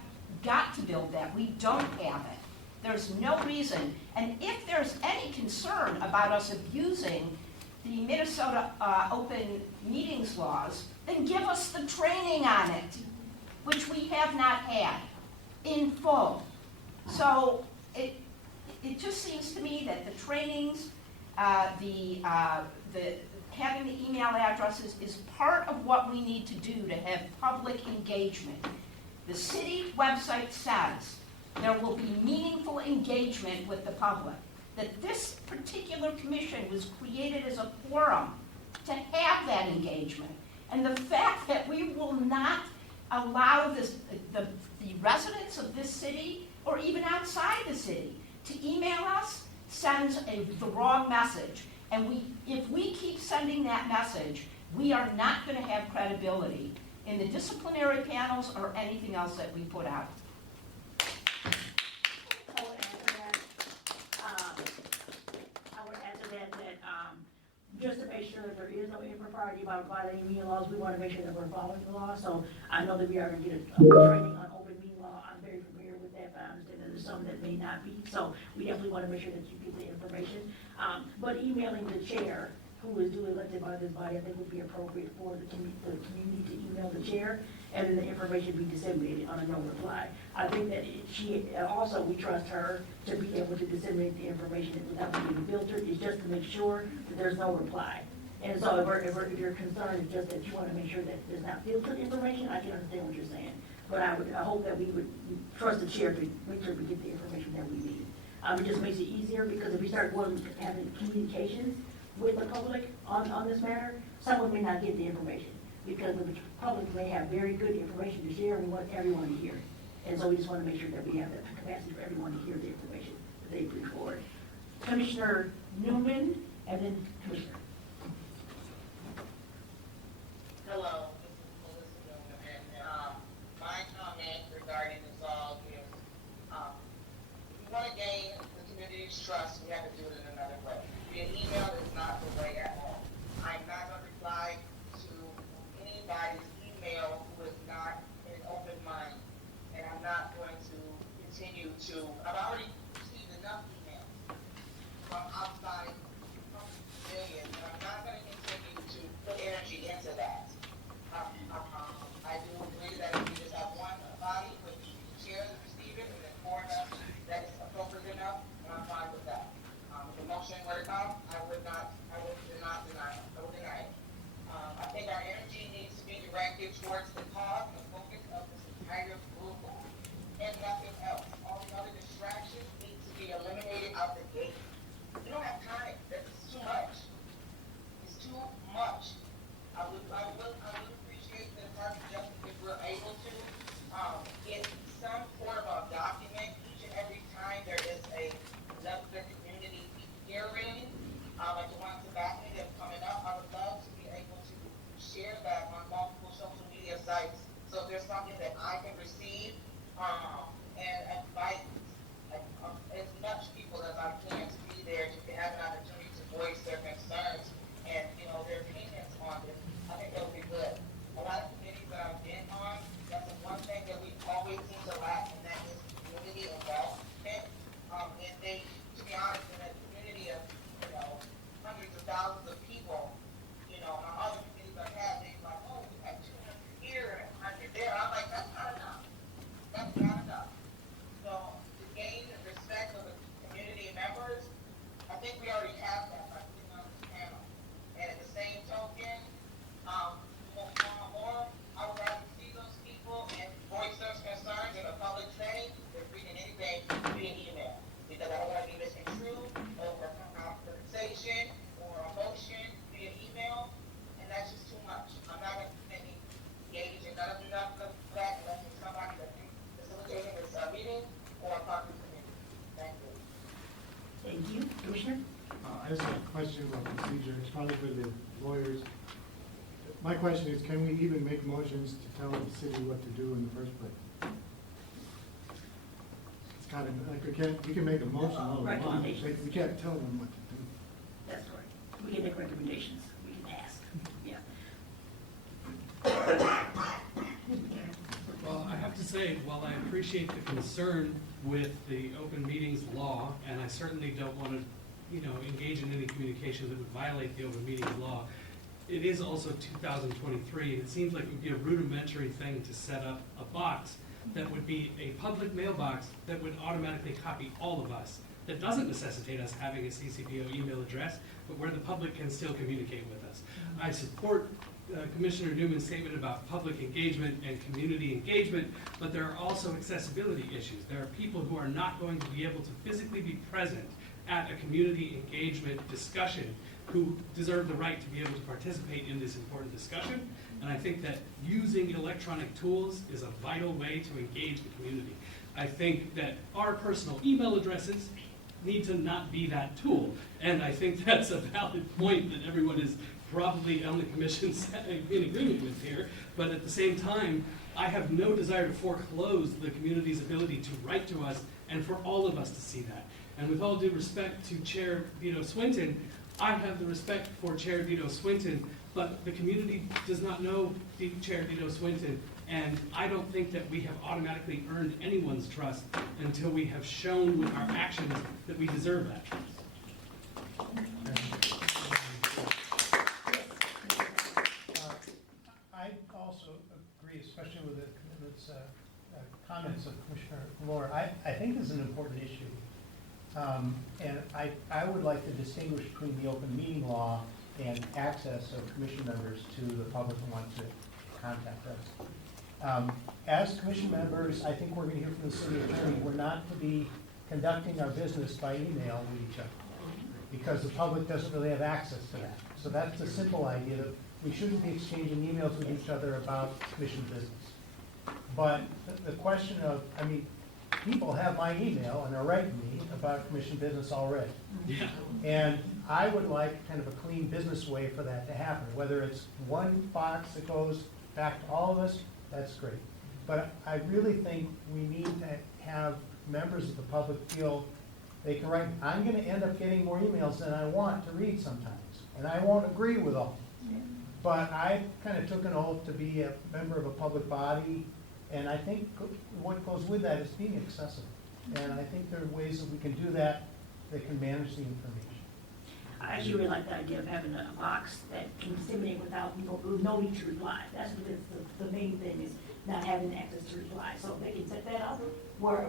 got to build that. We don't have it. There's no reason. And if there's any concern about us abusing the Minnesota open meetings laws, then give us the training on it, which we have not had in full. So it just seems to me that the trainings, having the email addresses is part of what we need to do to have public engagement. The city website says there will be meaningful engagement with the public, that this particular commission was created as a forum to have that engagement. And the fact that we will not allow the residents of this city, or even outside the city, to email us sends the wrong message. And if we keep sending that message, we are not going to have credibility in the disciplinary panels or anything else that we put out. Just to make sure that there is no impropriety about violating media laws, we want to make sure that we're following the law. So I know that we are going to get a training on open meeting law. I'm very familiar with that, but I understand that there's some that may not be. So we definitely want to make sure that you get the information. But emailing the chair, who is duly elected by this body, I think would be appropriate for the community to email the chair, and then the information be disseminated on a no reply. I think that also, we trust her to be able to disseminate the information without being filtered, is just to make sure that there's no reply. And so if your concern is just that you want to make sure that there's not filtered information, I can understand what you're saying. But I hope that we would trust the chair to make sure we get the information that we need. It just makes it easier, because if we start having communications with the public on this matter, someone may not get the information, because the public may have very good information to share, and we want everyone to hear. And so we just want to make sure that we have the capacity for everyone to hear the information that they bring forward. Commissioner Newman, and then Commissioner. Hello, this is Melissa Newman, and my comment regarding this all is, if we want to gain the community's trust, we have to do it in another way. Via email is not the way at all. I'm not going to reply to anybody's email who is not in an open mind, and I'm not going to continue to. I've already received enough emails from outside millions, and I'm not going to continue to put energy into that. I do agree that if we just have one body with the chair and receiver, and then four enough, that is appropriate enough, and I'm fine with that. If the motion were to come, I would not deny it. I think our energy needs to be directed towards the cause and the focus of this entire movement, and nothing else. All the other distractions need to be eliminated out the gate. We don't have time. This is too much. It's too much. I would appreciate the Department of Justice if we're able to get some sort of a document each and every time there is another community hearing, like the ones in Bethany that's coming up. I would love to be able to share that on multiple social media sites, so if there's something that I can receive and invite as much people as I can to be there to have an opportunity to voice their concerns and their opinions on this. I think that would be good. A lot of committees that I've been on, that's the one thing that we always seem to lack, and that is community involvement. And they, to be honest, in a community of hundreds of thousands of people, on other communities I've had, they're like, oh, we have 200 here and 100 there. I'm like, that's not enough. That's not enough. So to gain the respect of the community members, I think we already have that by sitting on this panel. And at the same token, more, I would rather see those people and voice those concerns in a public setting than reading anything via email. Because I don't want to be misconstrued over a conversation or a motion via email, and that's just too much. I'm not going to engage in none of that unless it's somebody that's facilitating this meeting or a part of the community. Thank you. Thank you. Commissioner? I just have a question about procedure. It's probably for the lawyers. My question is, can we even make motions to tell the city what to do in the first place? It's kind of like we can make a motion all we want. Recommendations. We can't tell them what to do. That's correct. We can make recommendations. We can ask. Yeah. Well, I have to say, while I appreciate the concern with the open meetings law, and I certainly don't want to, engage in any communication that would violate the open meetings law, it is also 2023, and it seems like it would be a rudimentary thing to set up a box that would be a public mailbox that would automatically copy all of us, that doesn't necessitate us having a CCPO email address, but where the public can still communicate with us. I support Commissioner Newman's statement about public engagement and community engagement, but there are also accessibility issues. There are people who are not going to be able to physically be present at a community engagement discussion who deserve the right to be able to participate in this important discussion. And I think that using electronic tools is a vital way to engage the community. I think that our personal email addresses need to not be that tool. And I think that's a valid point that everyone is probably on the commission in agreement with here. But at the same time, I have no desire to foreclose the community's ability to write to us and for all of us to see that. And with all due respect to Chair Vito Swinton, I have the respect for Chair Vito Swinton, but the community does not know Chair Vito Swinton, and I don't think that we have automatically earned anyone's trust until we have shown with our actions that we deserve that trust. agree, especially with the comments of Commissioner Moore. I think this is an important issue. And I would like to distinguish between the open meeting law and access of commission members to the public who want to contact us. As commission members, I think we're going to hear from the city attorney, we're not to be conducting our business by email with each other, because the public doesn't really have access to that. So that's the simple idea, that we shouldn't be exchanging emails with each other about commission business. But the question of, I mean, people have my email and are writing me about commission business already. Yeah. And I would like kind of a clean business way for that to happen, whether it's one box that goes back to all of us, that's great. But I really think we need to have members of the public feel they can write. I'm gonna end up getting more emails than I want to read sometimes, and I won't agree with all. But I kind of took an oath to be a member of a public body, and I think what goes with that is being accessible. And I think there are ways that we can do that can manage the information. I actually really like the idea of having a box that can disseminate without, no need to reply. That's what is the main thing, is not having access to reply. So if they can set that up where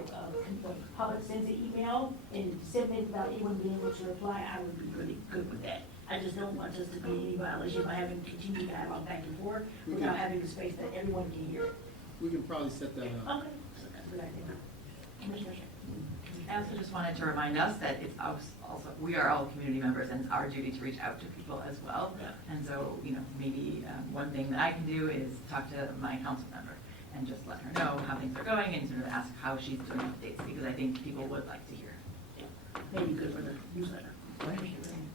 the public sends an email and disseminate without anyone being able to reply, I would be really good with that. I just don't want us to be any violation by having continued dialogue back and forth without having the space that everyone can hear. We can probably set that up. Okay, so that's what I think. Commissioner Shea. I also just wanted to remind us that it's also, we are all community members, and it's our duty to reach out to people as well. Yeah. And so, maybe one thing that I can do is talk to my council member and just let her know how things are going and sort of ask how she's doing updates, because I think people would like to hear. Yeah, maybe good for the newsletter.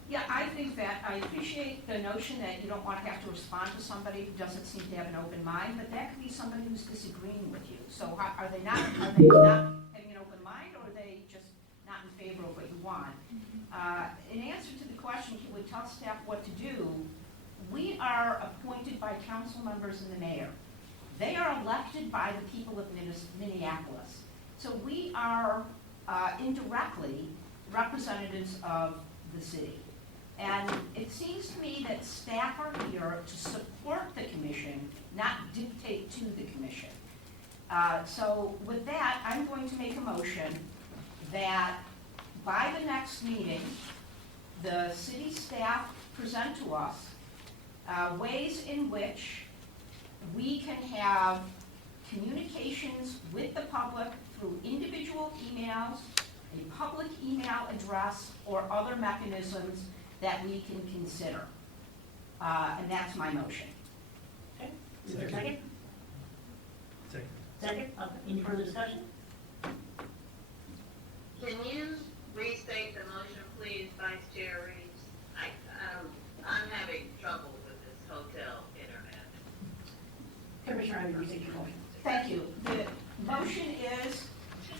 Yeah, I think that, I appreciate the notion that you don't want to have to respond to somebody who doesn't seem to have an open mind, but that could be somebody who's disagreeing with you. So are they not having an open mind, or are they just not in favor of what you want? In answer to the question, can we tell staff what to do? We are appointed by council members and the mayor. They are elected by the people of Minneapolis. So we are indirectly representatives of the city. And it seems to me that staff are here to support the commission, not dictate to the commission. So with that, I'm going to make a motion that by the next meeting, the city staff present to us ways in which we can have communications with the public through individual emails, a public email address, or other mechanisms that we can consider. And that's my motion. Okay, is there a second? Second. Second, any further discussion? Can you restate the motion, please, Vice Chair Reeves? I'm having trouble with this hotel internet. Commissioner, I would restate your motion. Thank you. The motion is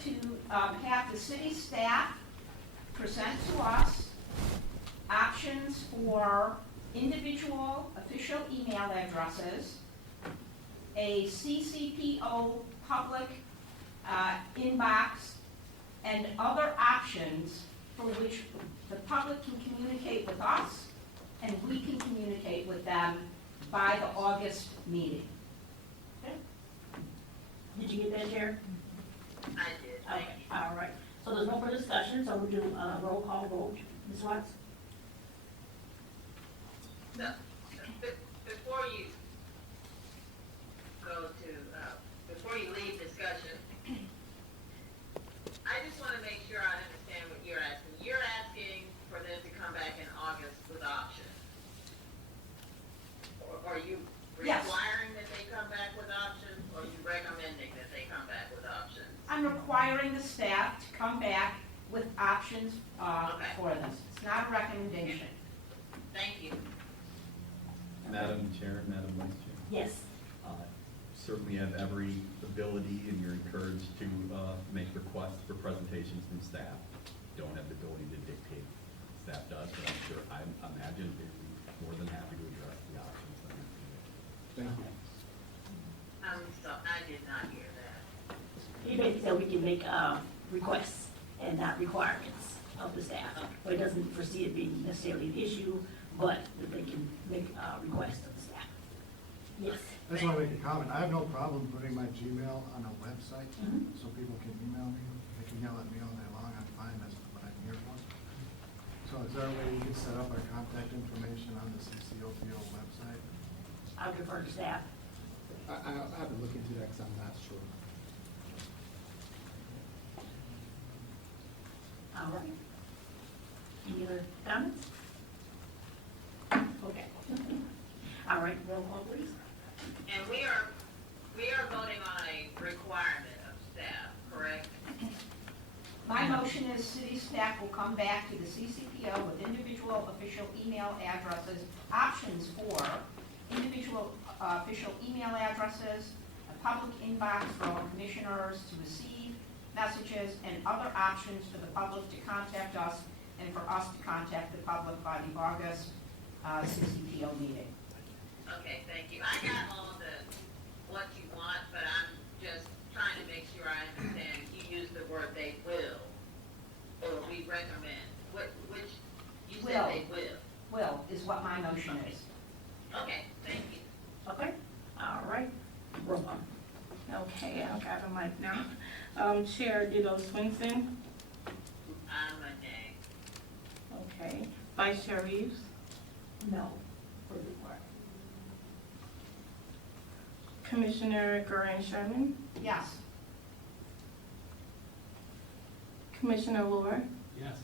to have the city staff present to us options for individual official email addresses, a CCPO public inbox, and other options for which the public can communicate with us and we can communicate with them by the August meeting. Okay. Did you get that, Chair? I did. Okay, all right. So there's no further discussion, so we'll do a roll call vote. Ms. Watts? No, before you go to, before you leave discussion, I just want to make sure I understand what you're asking. You're asking for them to come back in August with options? Or are you Yes. requiring that they come back with options, or are you recommending that they come back with options? I'm requiring the staff to come back with options for this. It's not a recommendation. Thank you. Madam Chair, Madam Vice Chair. Yes. Certainly have every ability, and you're encouraged to make requests for presentations from staff. Don't have the ability to dictate. Staff does, but I'm sure, I imagine they'd be more than happy to address the options. Thank you. So I did not hear that. He basically said we can make requests and not requirements of the staff. But it doesn't foresee it being necessarily an issue, but that they can make requests of the staff. Yes. I just want to make a comment. I have no problem putting my Gmail on a website Mhm. so people can email me. They can yell at me all day long. I'm fine. That's what I'm here for. So is there a way you can set up our contact information on the CCOPO website? I'll defer to staff. I'll have to look into that because I'm not sure. All right. Any other comments? Okay. All right, roll call please. And we are voting on a requirement of staff, correct? My motion is city staff will come back to the CCPO with individual official email addresses, options for individual official email addresses, a public inbox for all commissioners to receive messages, and other options for the public to contact us and for us to contact the public by the August CCPO meeting. Okay, thank you. I got all of what you want, but I'm just trying to make sure I understand. You use the word they will, or we recommend. Which, you said they will. Will is what my motion is. Okay, thank you. Okay, all right, roll call. Okay, I've got a mic now. Chair Ditto Swinson. I'm a nay. Okay. Vice Chair Reeves. No, for the required. Commissioner Goran Sherman. Yes. Commissioner Lord. Yes.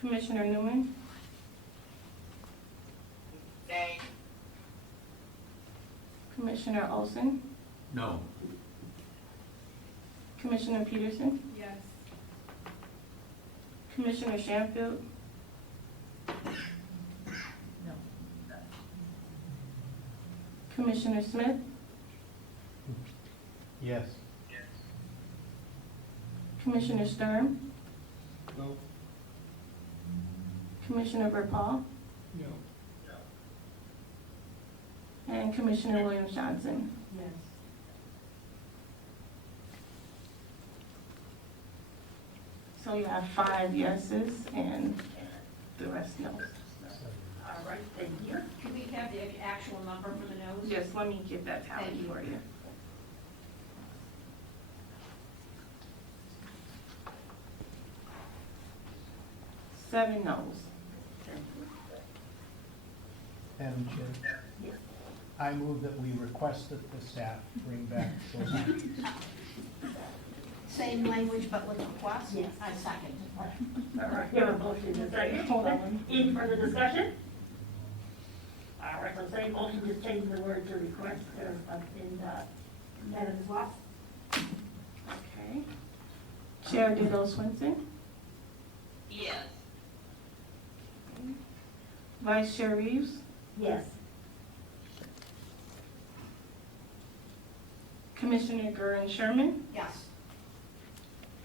Commissioner Newman. Nay. Commissioner Olson. No. Commissioner Peterson. Yes. Commissioner Shanfield. No. Commissioner Smith. Yes. Commissioner Sturm. No? Commissioner Verpaal. No. And Commissioner Williams Johnson. Yes. So you have 5 yeses and the rest no's. All right, thank you. Can we have the actual number for the noes? Yes, let me get that tally Thank you. for you. Seven no's. Madam Chair, Yes. I move that we request that the staff bring back those items. Same language but with request? Yes. I second. All right, we have a motion and a second. Hold on. Any further discussion? All right, so same motion, just change the word to request in Madam Watts. Okay. Chair Ditto Swinson. Yes. Vice Chair Reeves. Yes. Commissioner Goran Sherman. Yes.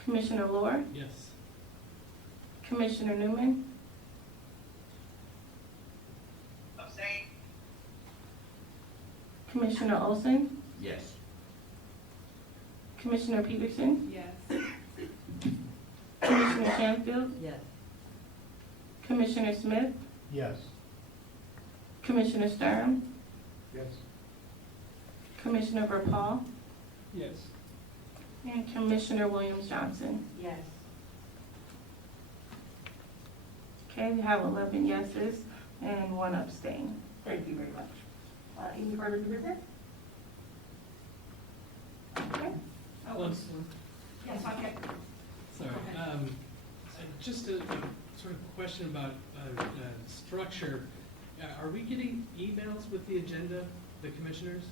Commissioner Lord. Yes. Commissioner Newman. Abstain. Commissioner Olson. Yes. Commissioner Peterson. Yes. Commissioner Shanfield. Yes. Commissioner Smith. Yes. Commissioner Sturm. Yes. Commissioner Verpaal. Yes. And Commissioner Williams Johnson. Yes. Okay, we have 11 yeses and 1 abstain. Thank you very much. Any further business? Okay. Yes, okay. Sorry, just a sort of question about structure. Are we getting emails with the agenda, the commissioners?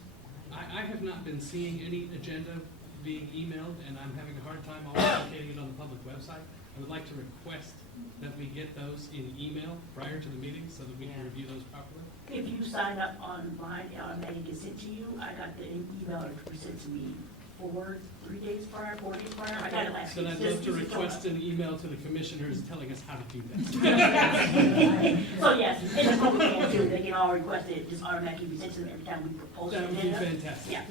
I have not been seeing any agenda being emailed, and I'm having a hard time authenticating it on the public website. I would like to request that we get those in email prior to the meeting so that we can review those properly. If you sign up online, it automatically gets sent to you. I got the email that was sent to me 3 days prior, 4 days prior. I got it last week. Then I'd love to request an email to the commissioners telling us how to do that. So yes, and the public can too, they can all request it, just automatically be sent to them every time we propose it. That would be fantastic. Yeah,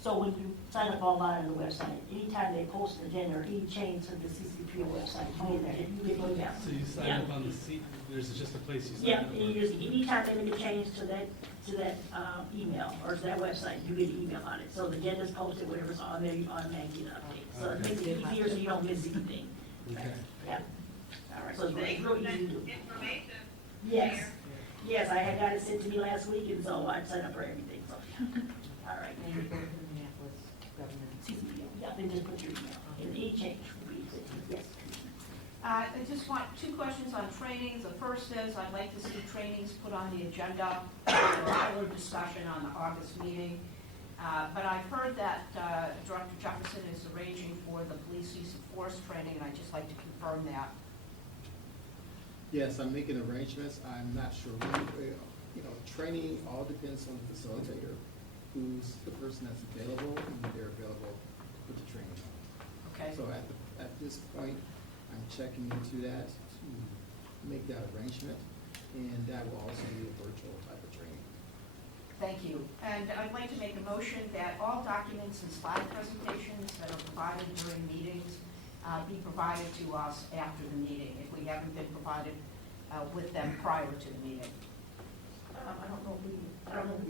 so So when you sign up online on the website, anytime they post an agenda or any change to the CCPO website, you get email. So you sign Yeah. up on the seat, there's just a place you sign Yeah, up. and you just, anytime they make a change to that email or to that website, you get an email on it. So the agenda's posted, whatever's on there, you automatically get an update. So it makes it easier so you don't miss anything. Okay. Yeah. All right, so it's Thanks real for easy that to do. information. Yes, yes, I had got it sent to me last week, and so I signed up for everything, so, all right. And you go to Minneapolis government. CCPO, yeah, then just put your email, and any change will be sent to you, yes. I just want 2 questions on trainings. The first is, I'd like to see trainings put on the agenda for a fuller discussion on the August meeting. But I've heard that Director Jefferson is arranging for the police use of force training, and I'd just like to confirm that. Yes, I'm making arrangements. I'm not sure when, training all depends on the facilitator, who's the person that's available, and they're available for the training. Okay? So at this point, I'm checking into that to make that arrangement, and that will also be a virtual type of training. Thank you. And I'd like to make a motion that all documents and slide presentations that are provided during meetings be provided to us after the meeting, if we haven't been provided with them prior to the meeting. I don't know if we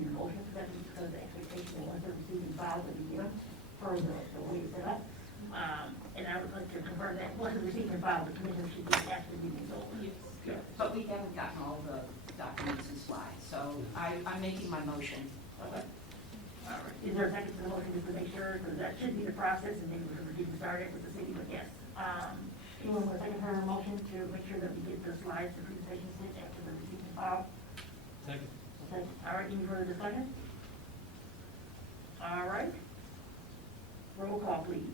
need a motion for that, because the expectation was to receive and file the year for the way it's set up. And I would like to confirm that once it's received and filed, the commission should be after the meeting is over. Yes. But we haven't gotten all the documents and slides, so I'm making my motion. Okay. All right. Is there a second to the motion, just to make sure, because that should be the process, and then we're going to get started with the city, but yes. Anyone want to second her motion to make sure that we get the slides and presentations sent after the receipt and file? Second. Okay. All right, any further discussion? All right. Roll call, please.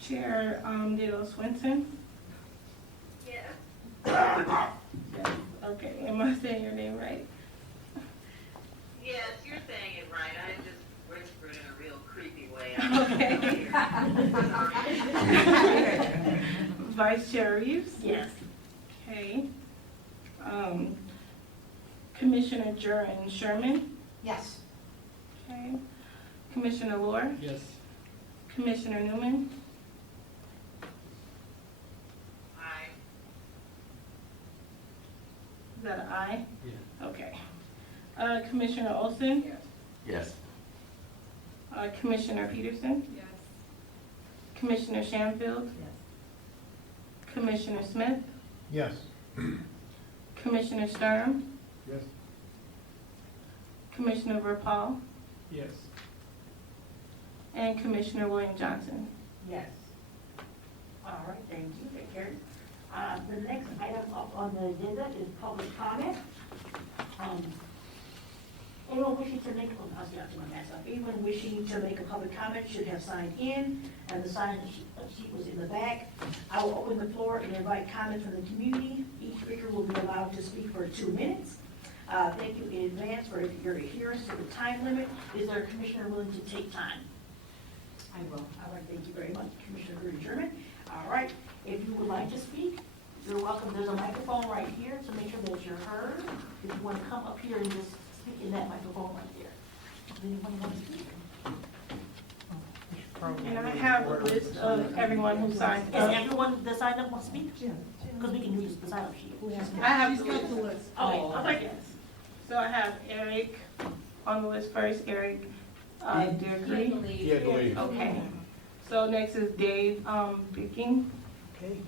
Chair Dale Swinton. Yes. Yes. Okay, am I saying your name right? Yes, you're saying it right. I just whispered in a real creepy way. Okay. Vice Chair Reeves? Yes. Okay. Commissioner Jurin Sherman? Yes. Okay. Commissioner Lohr? Yes. Commissioner Newman? Aye. Is that an aye? Yeah. Okay. Commissioner Olson? Yes. Commissioner Peterson? Yes. Commissioner Shanfield? Yes. Commissioner Smith? Yes. Commissioner Sturm? Yes. Commissioner Verpal? Yes. And Commissioner William Johnson? Yes. All right, thank you, take care. The next item up on the agenda is public comment. Anyone wishing to make, I'll see after my mask up. Anyone wishing to make a public comment should have signed in, and the sign sheet was in the back. I will open the floor and invite comments from the community. Each speaker will be allowed to speak for 2 minutes. Thank you in advance for your adherence to the time limit. Is there a commissioner willing to take time? I will. All right, thank you very much, Commissioner German. All right, if you would like to speak, you're welcome. There's a microphone right here to make sure that you're heard. If you want to come up here and just speak in that microphone right there. Does anyone want to speak? And I have a list of everyone who signed Is up. everyone that signed up want to speak? Because we can use the sign up sheet. I have She's got the list. Oh, okay. So I have Eric on the list first, Eric Deirdre. He had to leave. Okay. So next is Dave Bicking. Okay.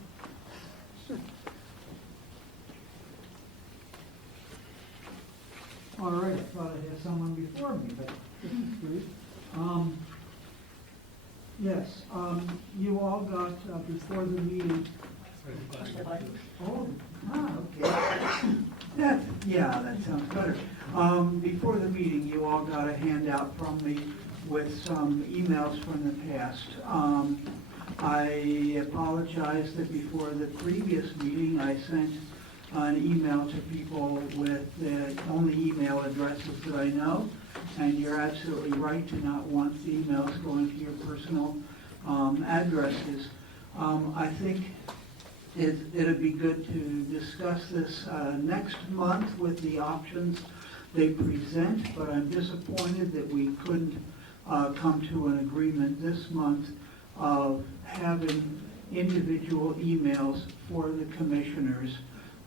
All right, I thought I had someone before me, but this is brief. Yes, you all got, before the meeting, okay. Yeah, that sounds better. Before the meeting, you all got a handout from me with some emails from the past. I apologize that before the previous meeting, I sent an email to people with the only email addresses that I know, and you're absolutely right to not want the emails going to your personal addresses. I think it'd be good to discuss this next month with the options they present, but I'm disappointed that we couldn't come to an agreement this month of having individual emails for the commissioners.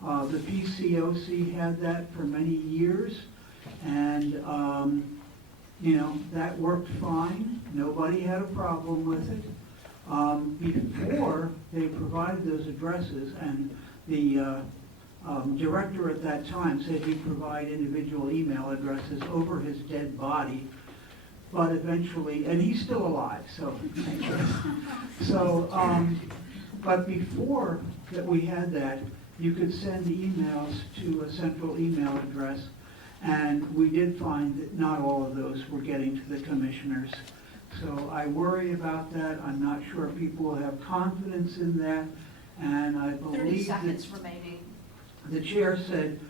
The PCOC had that for many years, and that worked fine. Nobody had a problem with it. Before they provided those addresses, and the director at that time said he'd provide individual email addresses over his dead body, but eventually, and he's still alive, but before that we had that, you could send emails to a central email address, and we did find that not all of those were getting to the commissioners. So I worry about that. I'm not sure people will have confidence in that, and I 30 believe seconds that remaining. the chair said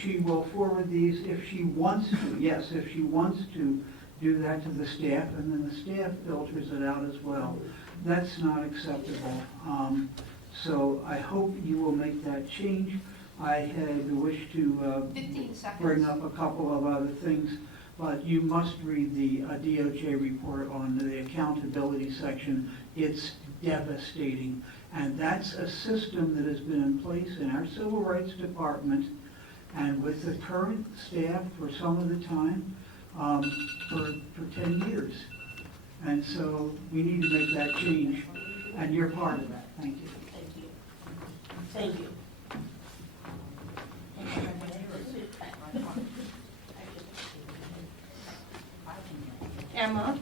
she will forward these if she wants to. Yes, if she wants to do that to the staff, and then the staff filters it out as well. That's not acceptable. So I hope you will make that change. I had wished to 15 seconds. bring up a couple of other things, but you must read the DOJ report on the accountability section. It's devastating. And that's a system that has been in place in our Civil Rights Department and with the current staff for some of the time for 10 years. And so we need to make that change, and you're part of that. Thank you. Thank you. Emma?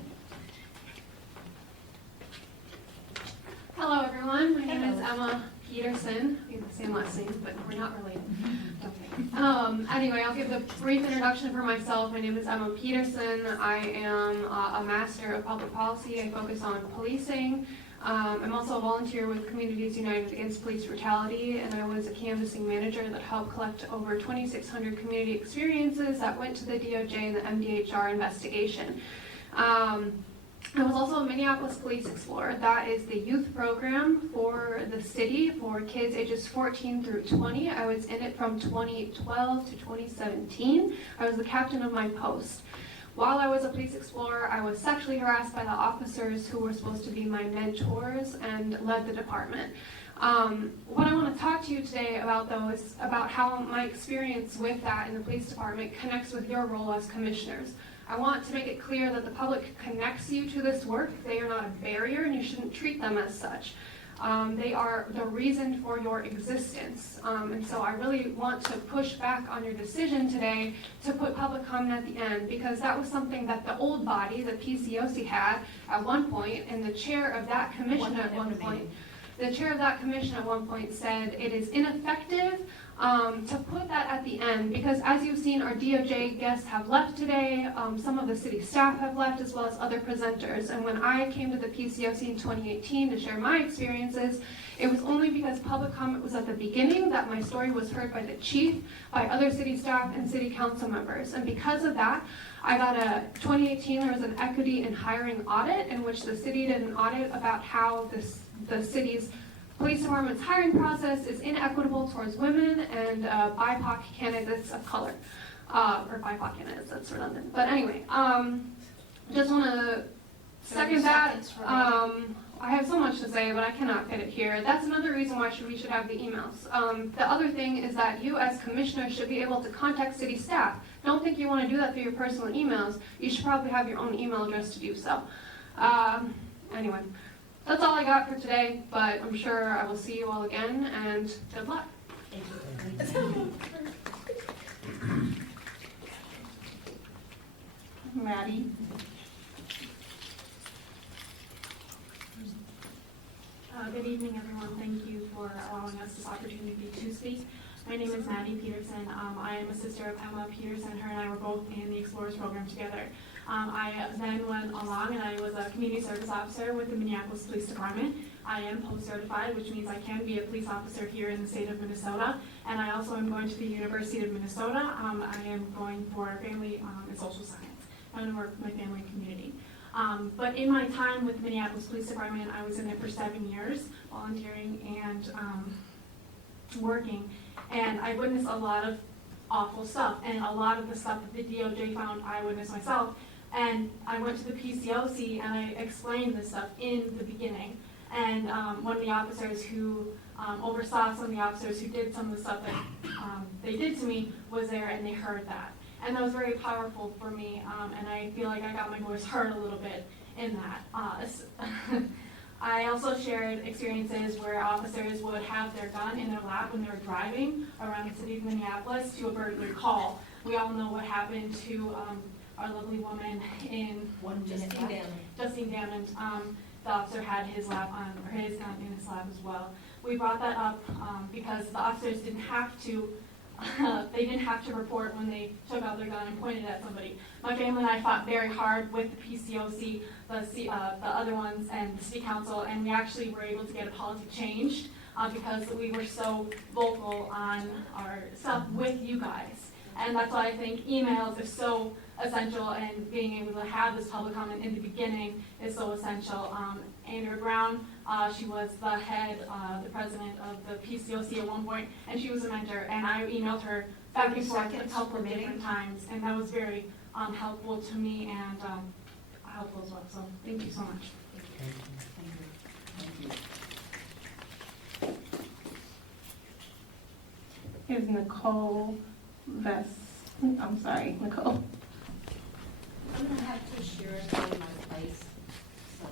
Hello, everyone. My name is Emma Peterson. We have the same last name, but we're not related. Anyway, I'll give a brief introduction for myself. My name is Emma Peterson. I am a Master of Public Policy. I focus on policing. I'm also a volunteer with Communities United Against Police Brutality, and I was a canvassing manager that helped collect over 2,600 community experiences that went to the DOJ and the MDHR investigation. I was also a Minneapolis Police Explorer. That is the youth program for the city for kids ages 14 through 20. I was in it from 2012 to 2017. I was the captain of my post. While I was a police explorer, I was sexually harassed by the officers who were supposed to be my mentors and led the department. What I want to talk to you today about, though, is about how my experience with that in the police department connects with your role as commissioners. I want to make it clear that the public connects you to this work. They are not a barrier, and you shouldn't treat them as such. They are the reason for your existence. And so I really want to push back on your decision today to put public comment at the end, because that was something that the old body, the PCOC, had at one point, and the chair of that commission at one point, said it is ineffective to put that at the end, because as you've seen, our DOJ guests have left today, some of the city staff have left, as well as other presenters. And when I came to the PCOC in 2018 to share my experiences, it was only because public comment was at the beginning that my story was heard by the chief, by other city staff, and city council members. And because of that, I got 2018, there was an equity and hiring audit in which the city did an audit about how the city's police department's hiring process is inequitable towards women and BIPOC candidates of color. Or BIPOC candidates, that's redundant. But anyway, just want to second that. I have so much to say, but I cannot fit it here. That's another reason why we should have the emails. The other thing is that you as commissioners should be able to contact city staff. Don't think you want to do that through your personal emails. You should probably have your own email address to do so. Anyway. That's all I got for today, but I'm sure I will see you all again, and good luck. Thank you. Maddie? Good evening, everyone. Thank you for allowing us this opportunity to speak. My name is Maddie Peterson. I am a sister of Emma Peterson. Her and I were both in the Explorers program together. I then went along and I was a community service officer with the Minneapolis Police Department. I am post-certified, which means I can be a police officer here in the state of Minnesota. And I also am going to the University of Minnesota. I am going for family and social science. I want to work with my family and community. But in my time with Minneapolis Police Department, I was in it for 7 years, volunteering and working. And I witnessed a lot of awful stuff, and a lot of the stuff that the DOJ found, I witnessed myself. And I went to the PCOC and I explained this stuff in the beginning. And one of the officers who oversaw some of the officers who did some of the stuff that they did to me was there, and they heard that. And that was very powerful for me, and I feel like I got my voice heard a little bit in that. I also shared experiences where officers would have their gun in their lap when they were driving around the city of Minneapolis to a burglary call. We all know what happened to our lovely woman in Justine Damond. The officer had his lap on, or his gun in his lap as well. We brought that up because the officers didn't have to. They didn't have to report when they took out their gun and pointed at somebody. My family and I fought very hard with the PCOC, the other ones, and the city council, and we actually were able to get a policy changed because we were so vocal on our stuff with you guys. And that's why I think emails are so essential, and being able to have this public comment in the beginning is so essential. Andrea Brown, she was the head, the president of the PCOC at one point, and she was a mentor, and I emailed her back and forth a couple of different times, and that was very helpful to me and helpful as well. So thank you so much. Is Nicole I'm sorry, Nicole. I'm gonna have Tashira go in my place, so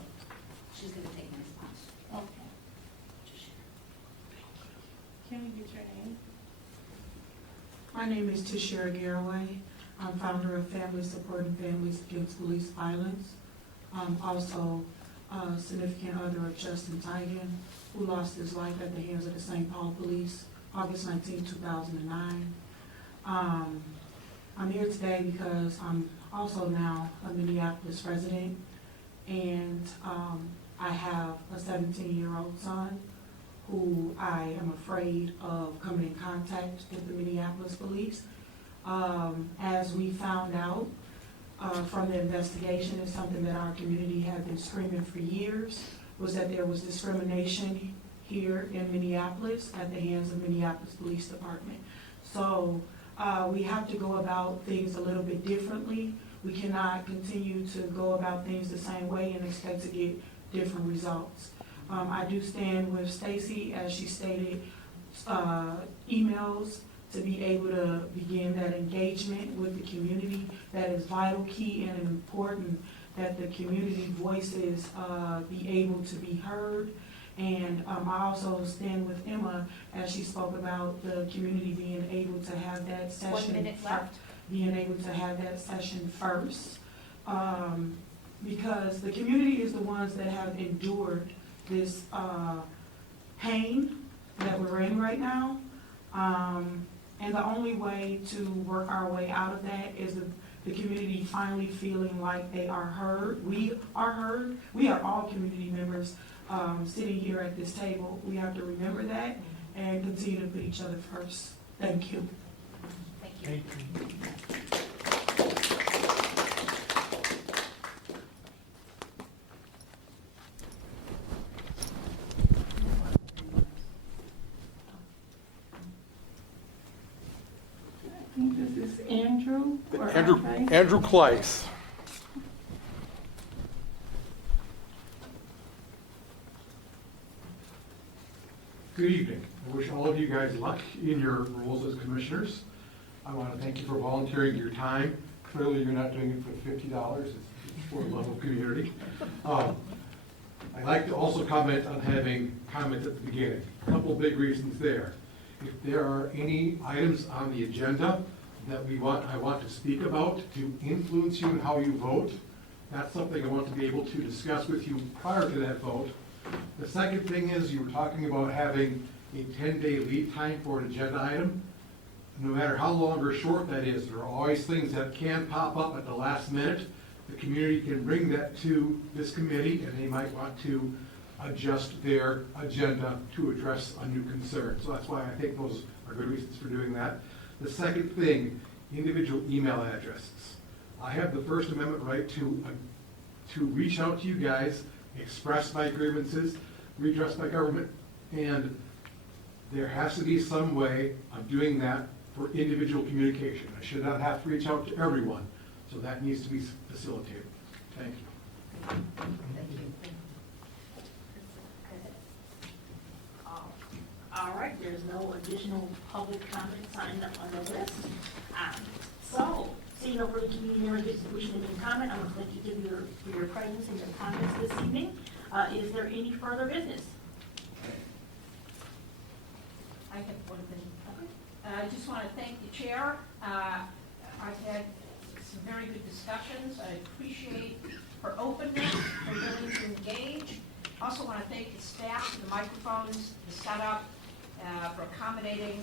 she's gonna take my spot. Okay. Can we get your name? My name is Tashira Garraway. I'm founder of Family Supporting Families Against Police Violence. I'm also a significant other of Justin Tigan, who lost his life at the hands of the St. Paul Police, August 19, 2009. I'm here today because I'm also now a Minneapolis resident, and I have a 17-year-old son who I am afraid of coming in contact with the Minneapolis police. As we found out from the investigation, it's something that our community had been screaming for years, was that there was discrimination here in Minneapolis at the hands of Minneapolis Police Department. So we have to go about things a little bit differently. We cannot continue to go about things the same way and expect to get different results. I do stand with Stacy, as she stated, emails to be able to begin that engagement with the community. That is vital, key, and important that the community voices be able to be heard. And I also stand with Emma as she spoke about the community being able to have that session. 1 minute left. Being able to have that session first. Because the community is the ones that have endured this pain that we're in right now. And the only way to work our way out of that is the community finally feeling like they are heard. We are heard. We are all community members sitting here at this table. We have to remember that and continue to put each other first. Thank you. Thank you. I think this is Andrew. or Andre. Andrew Kleiss. Good evening. I wish all of you guys luck in your roles as commissioners. I want to thank you for volunteering your time. Clearly, you're not doing it for $50. It's for the love of community. I'd like to also comment on having comments at the beginning. A couple big reasons there. If there are any items on the agenda that I want to speak about to influence you in how you vote, that's something I want to be able to discuss with you prior to that vote. The second thing is you were talking about having a 10-day lead time for an agenda item. No matter how long or short that is, there are always things that can pop up at the last minute. The community can bring that to this committee, and they might want to adjust their agenda to address a new concern. So that's why I think those are good reasons for doing that. The second thing, individual email addresses. I have the First Amendment right to to reach out to you guys, express my grievances, redress my government, and there has to be some way of doing that for individual communication. I should not have to reach out to everyone, so that needs to be facilitated. Thank you. Thank you. All right, there's no additional public comment signed up on the list. So, seeing no further community members wishing to make comment, I'm going to thank each of you for your presence and your comments this evening. Is there any further business? I have one thing. I just want to thank the chair. I've had some very good discussions. I appreciate her openness, her willing to engage. Also want to thank the staff, the microphones, the setup, for accommodating.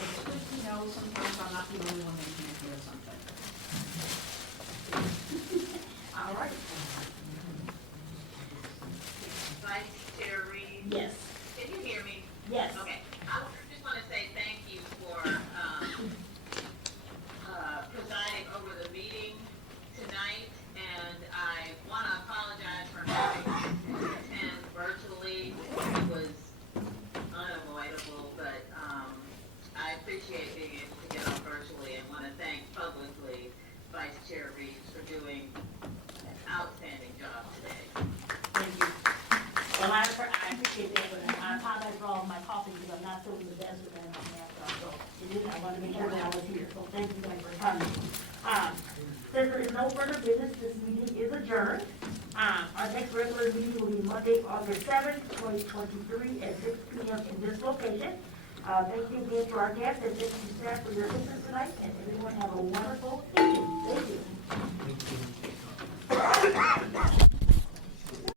It's good to know sometimes I'm not the only one that can't hear something. All right. Vice Chair Reed? Yes. Can you hear me? Yes. Okay. I just want to say thank you for presiding over the meeting tonight, and I want to apologize for having to attend virtually. It was unavoidable, but I appreciate being able to get on virtually and want to thank publicly Vice Chair Reeves for doing an outstanding job today. Thank you. Well, I appreciate that, but I apologize for all of my coughing because I'm not feeling the best with that mask on. So I wanted to make sure that I was here. So thank you guys for coming. Since there is no further business, this meeting is adjourned. Our next regular meeting will be Monday, August 7th, 2023 at 6 p.m. in this location. Thank you again to our guests and thank you staff for your assistance tonight, and everyone have a wonderful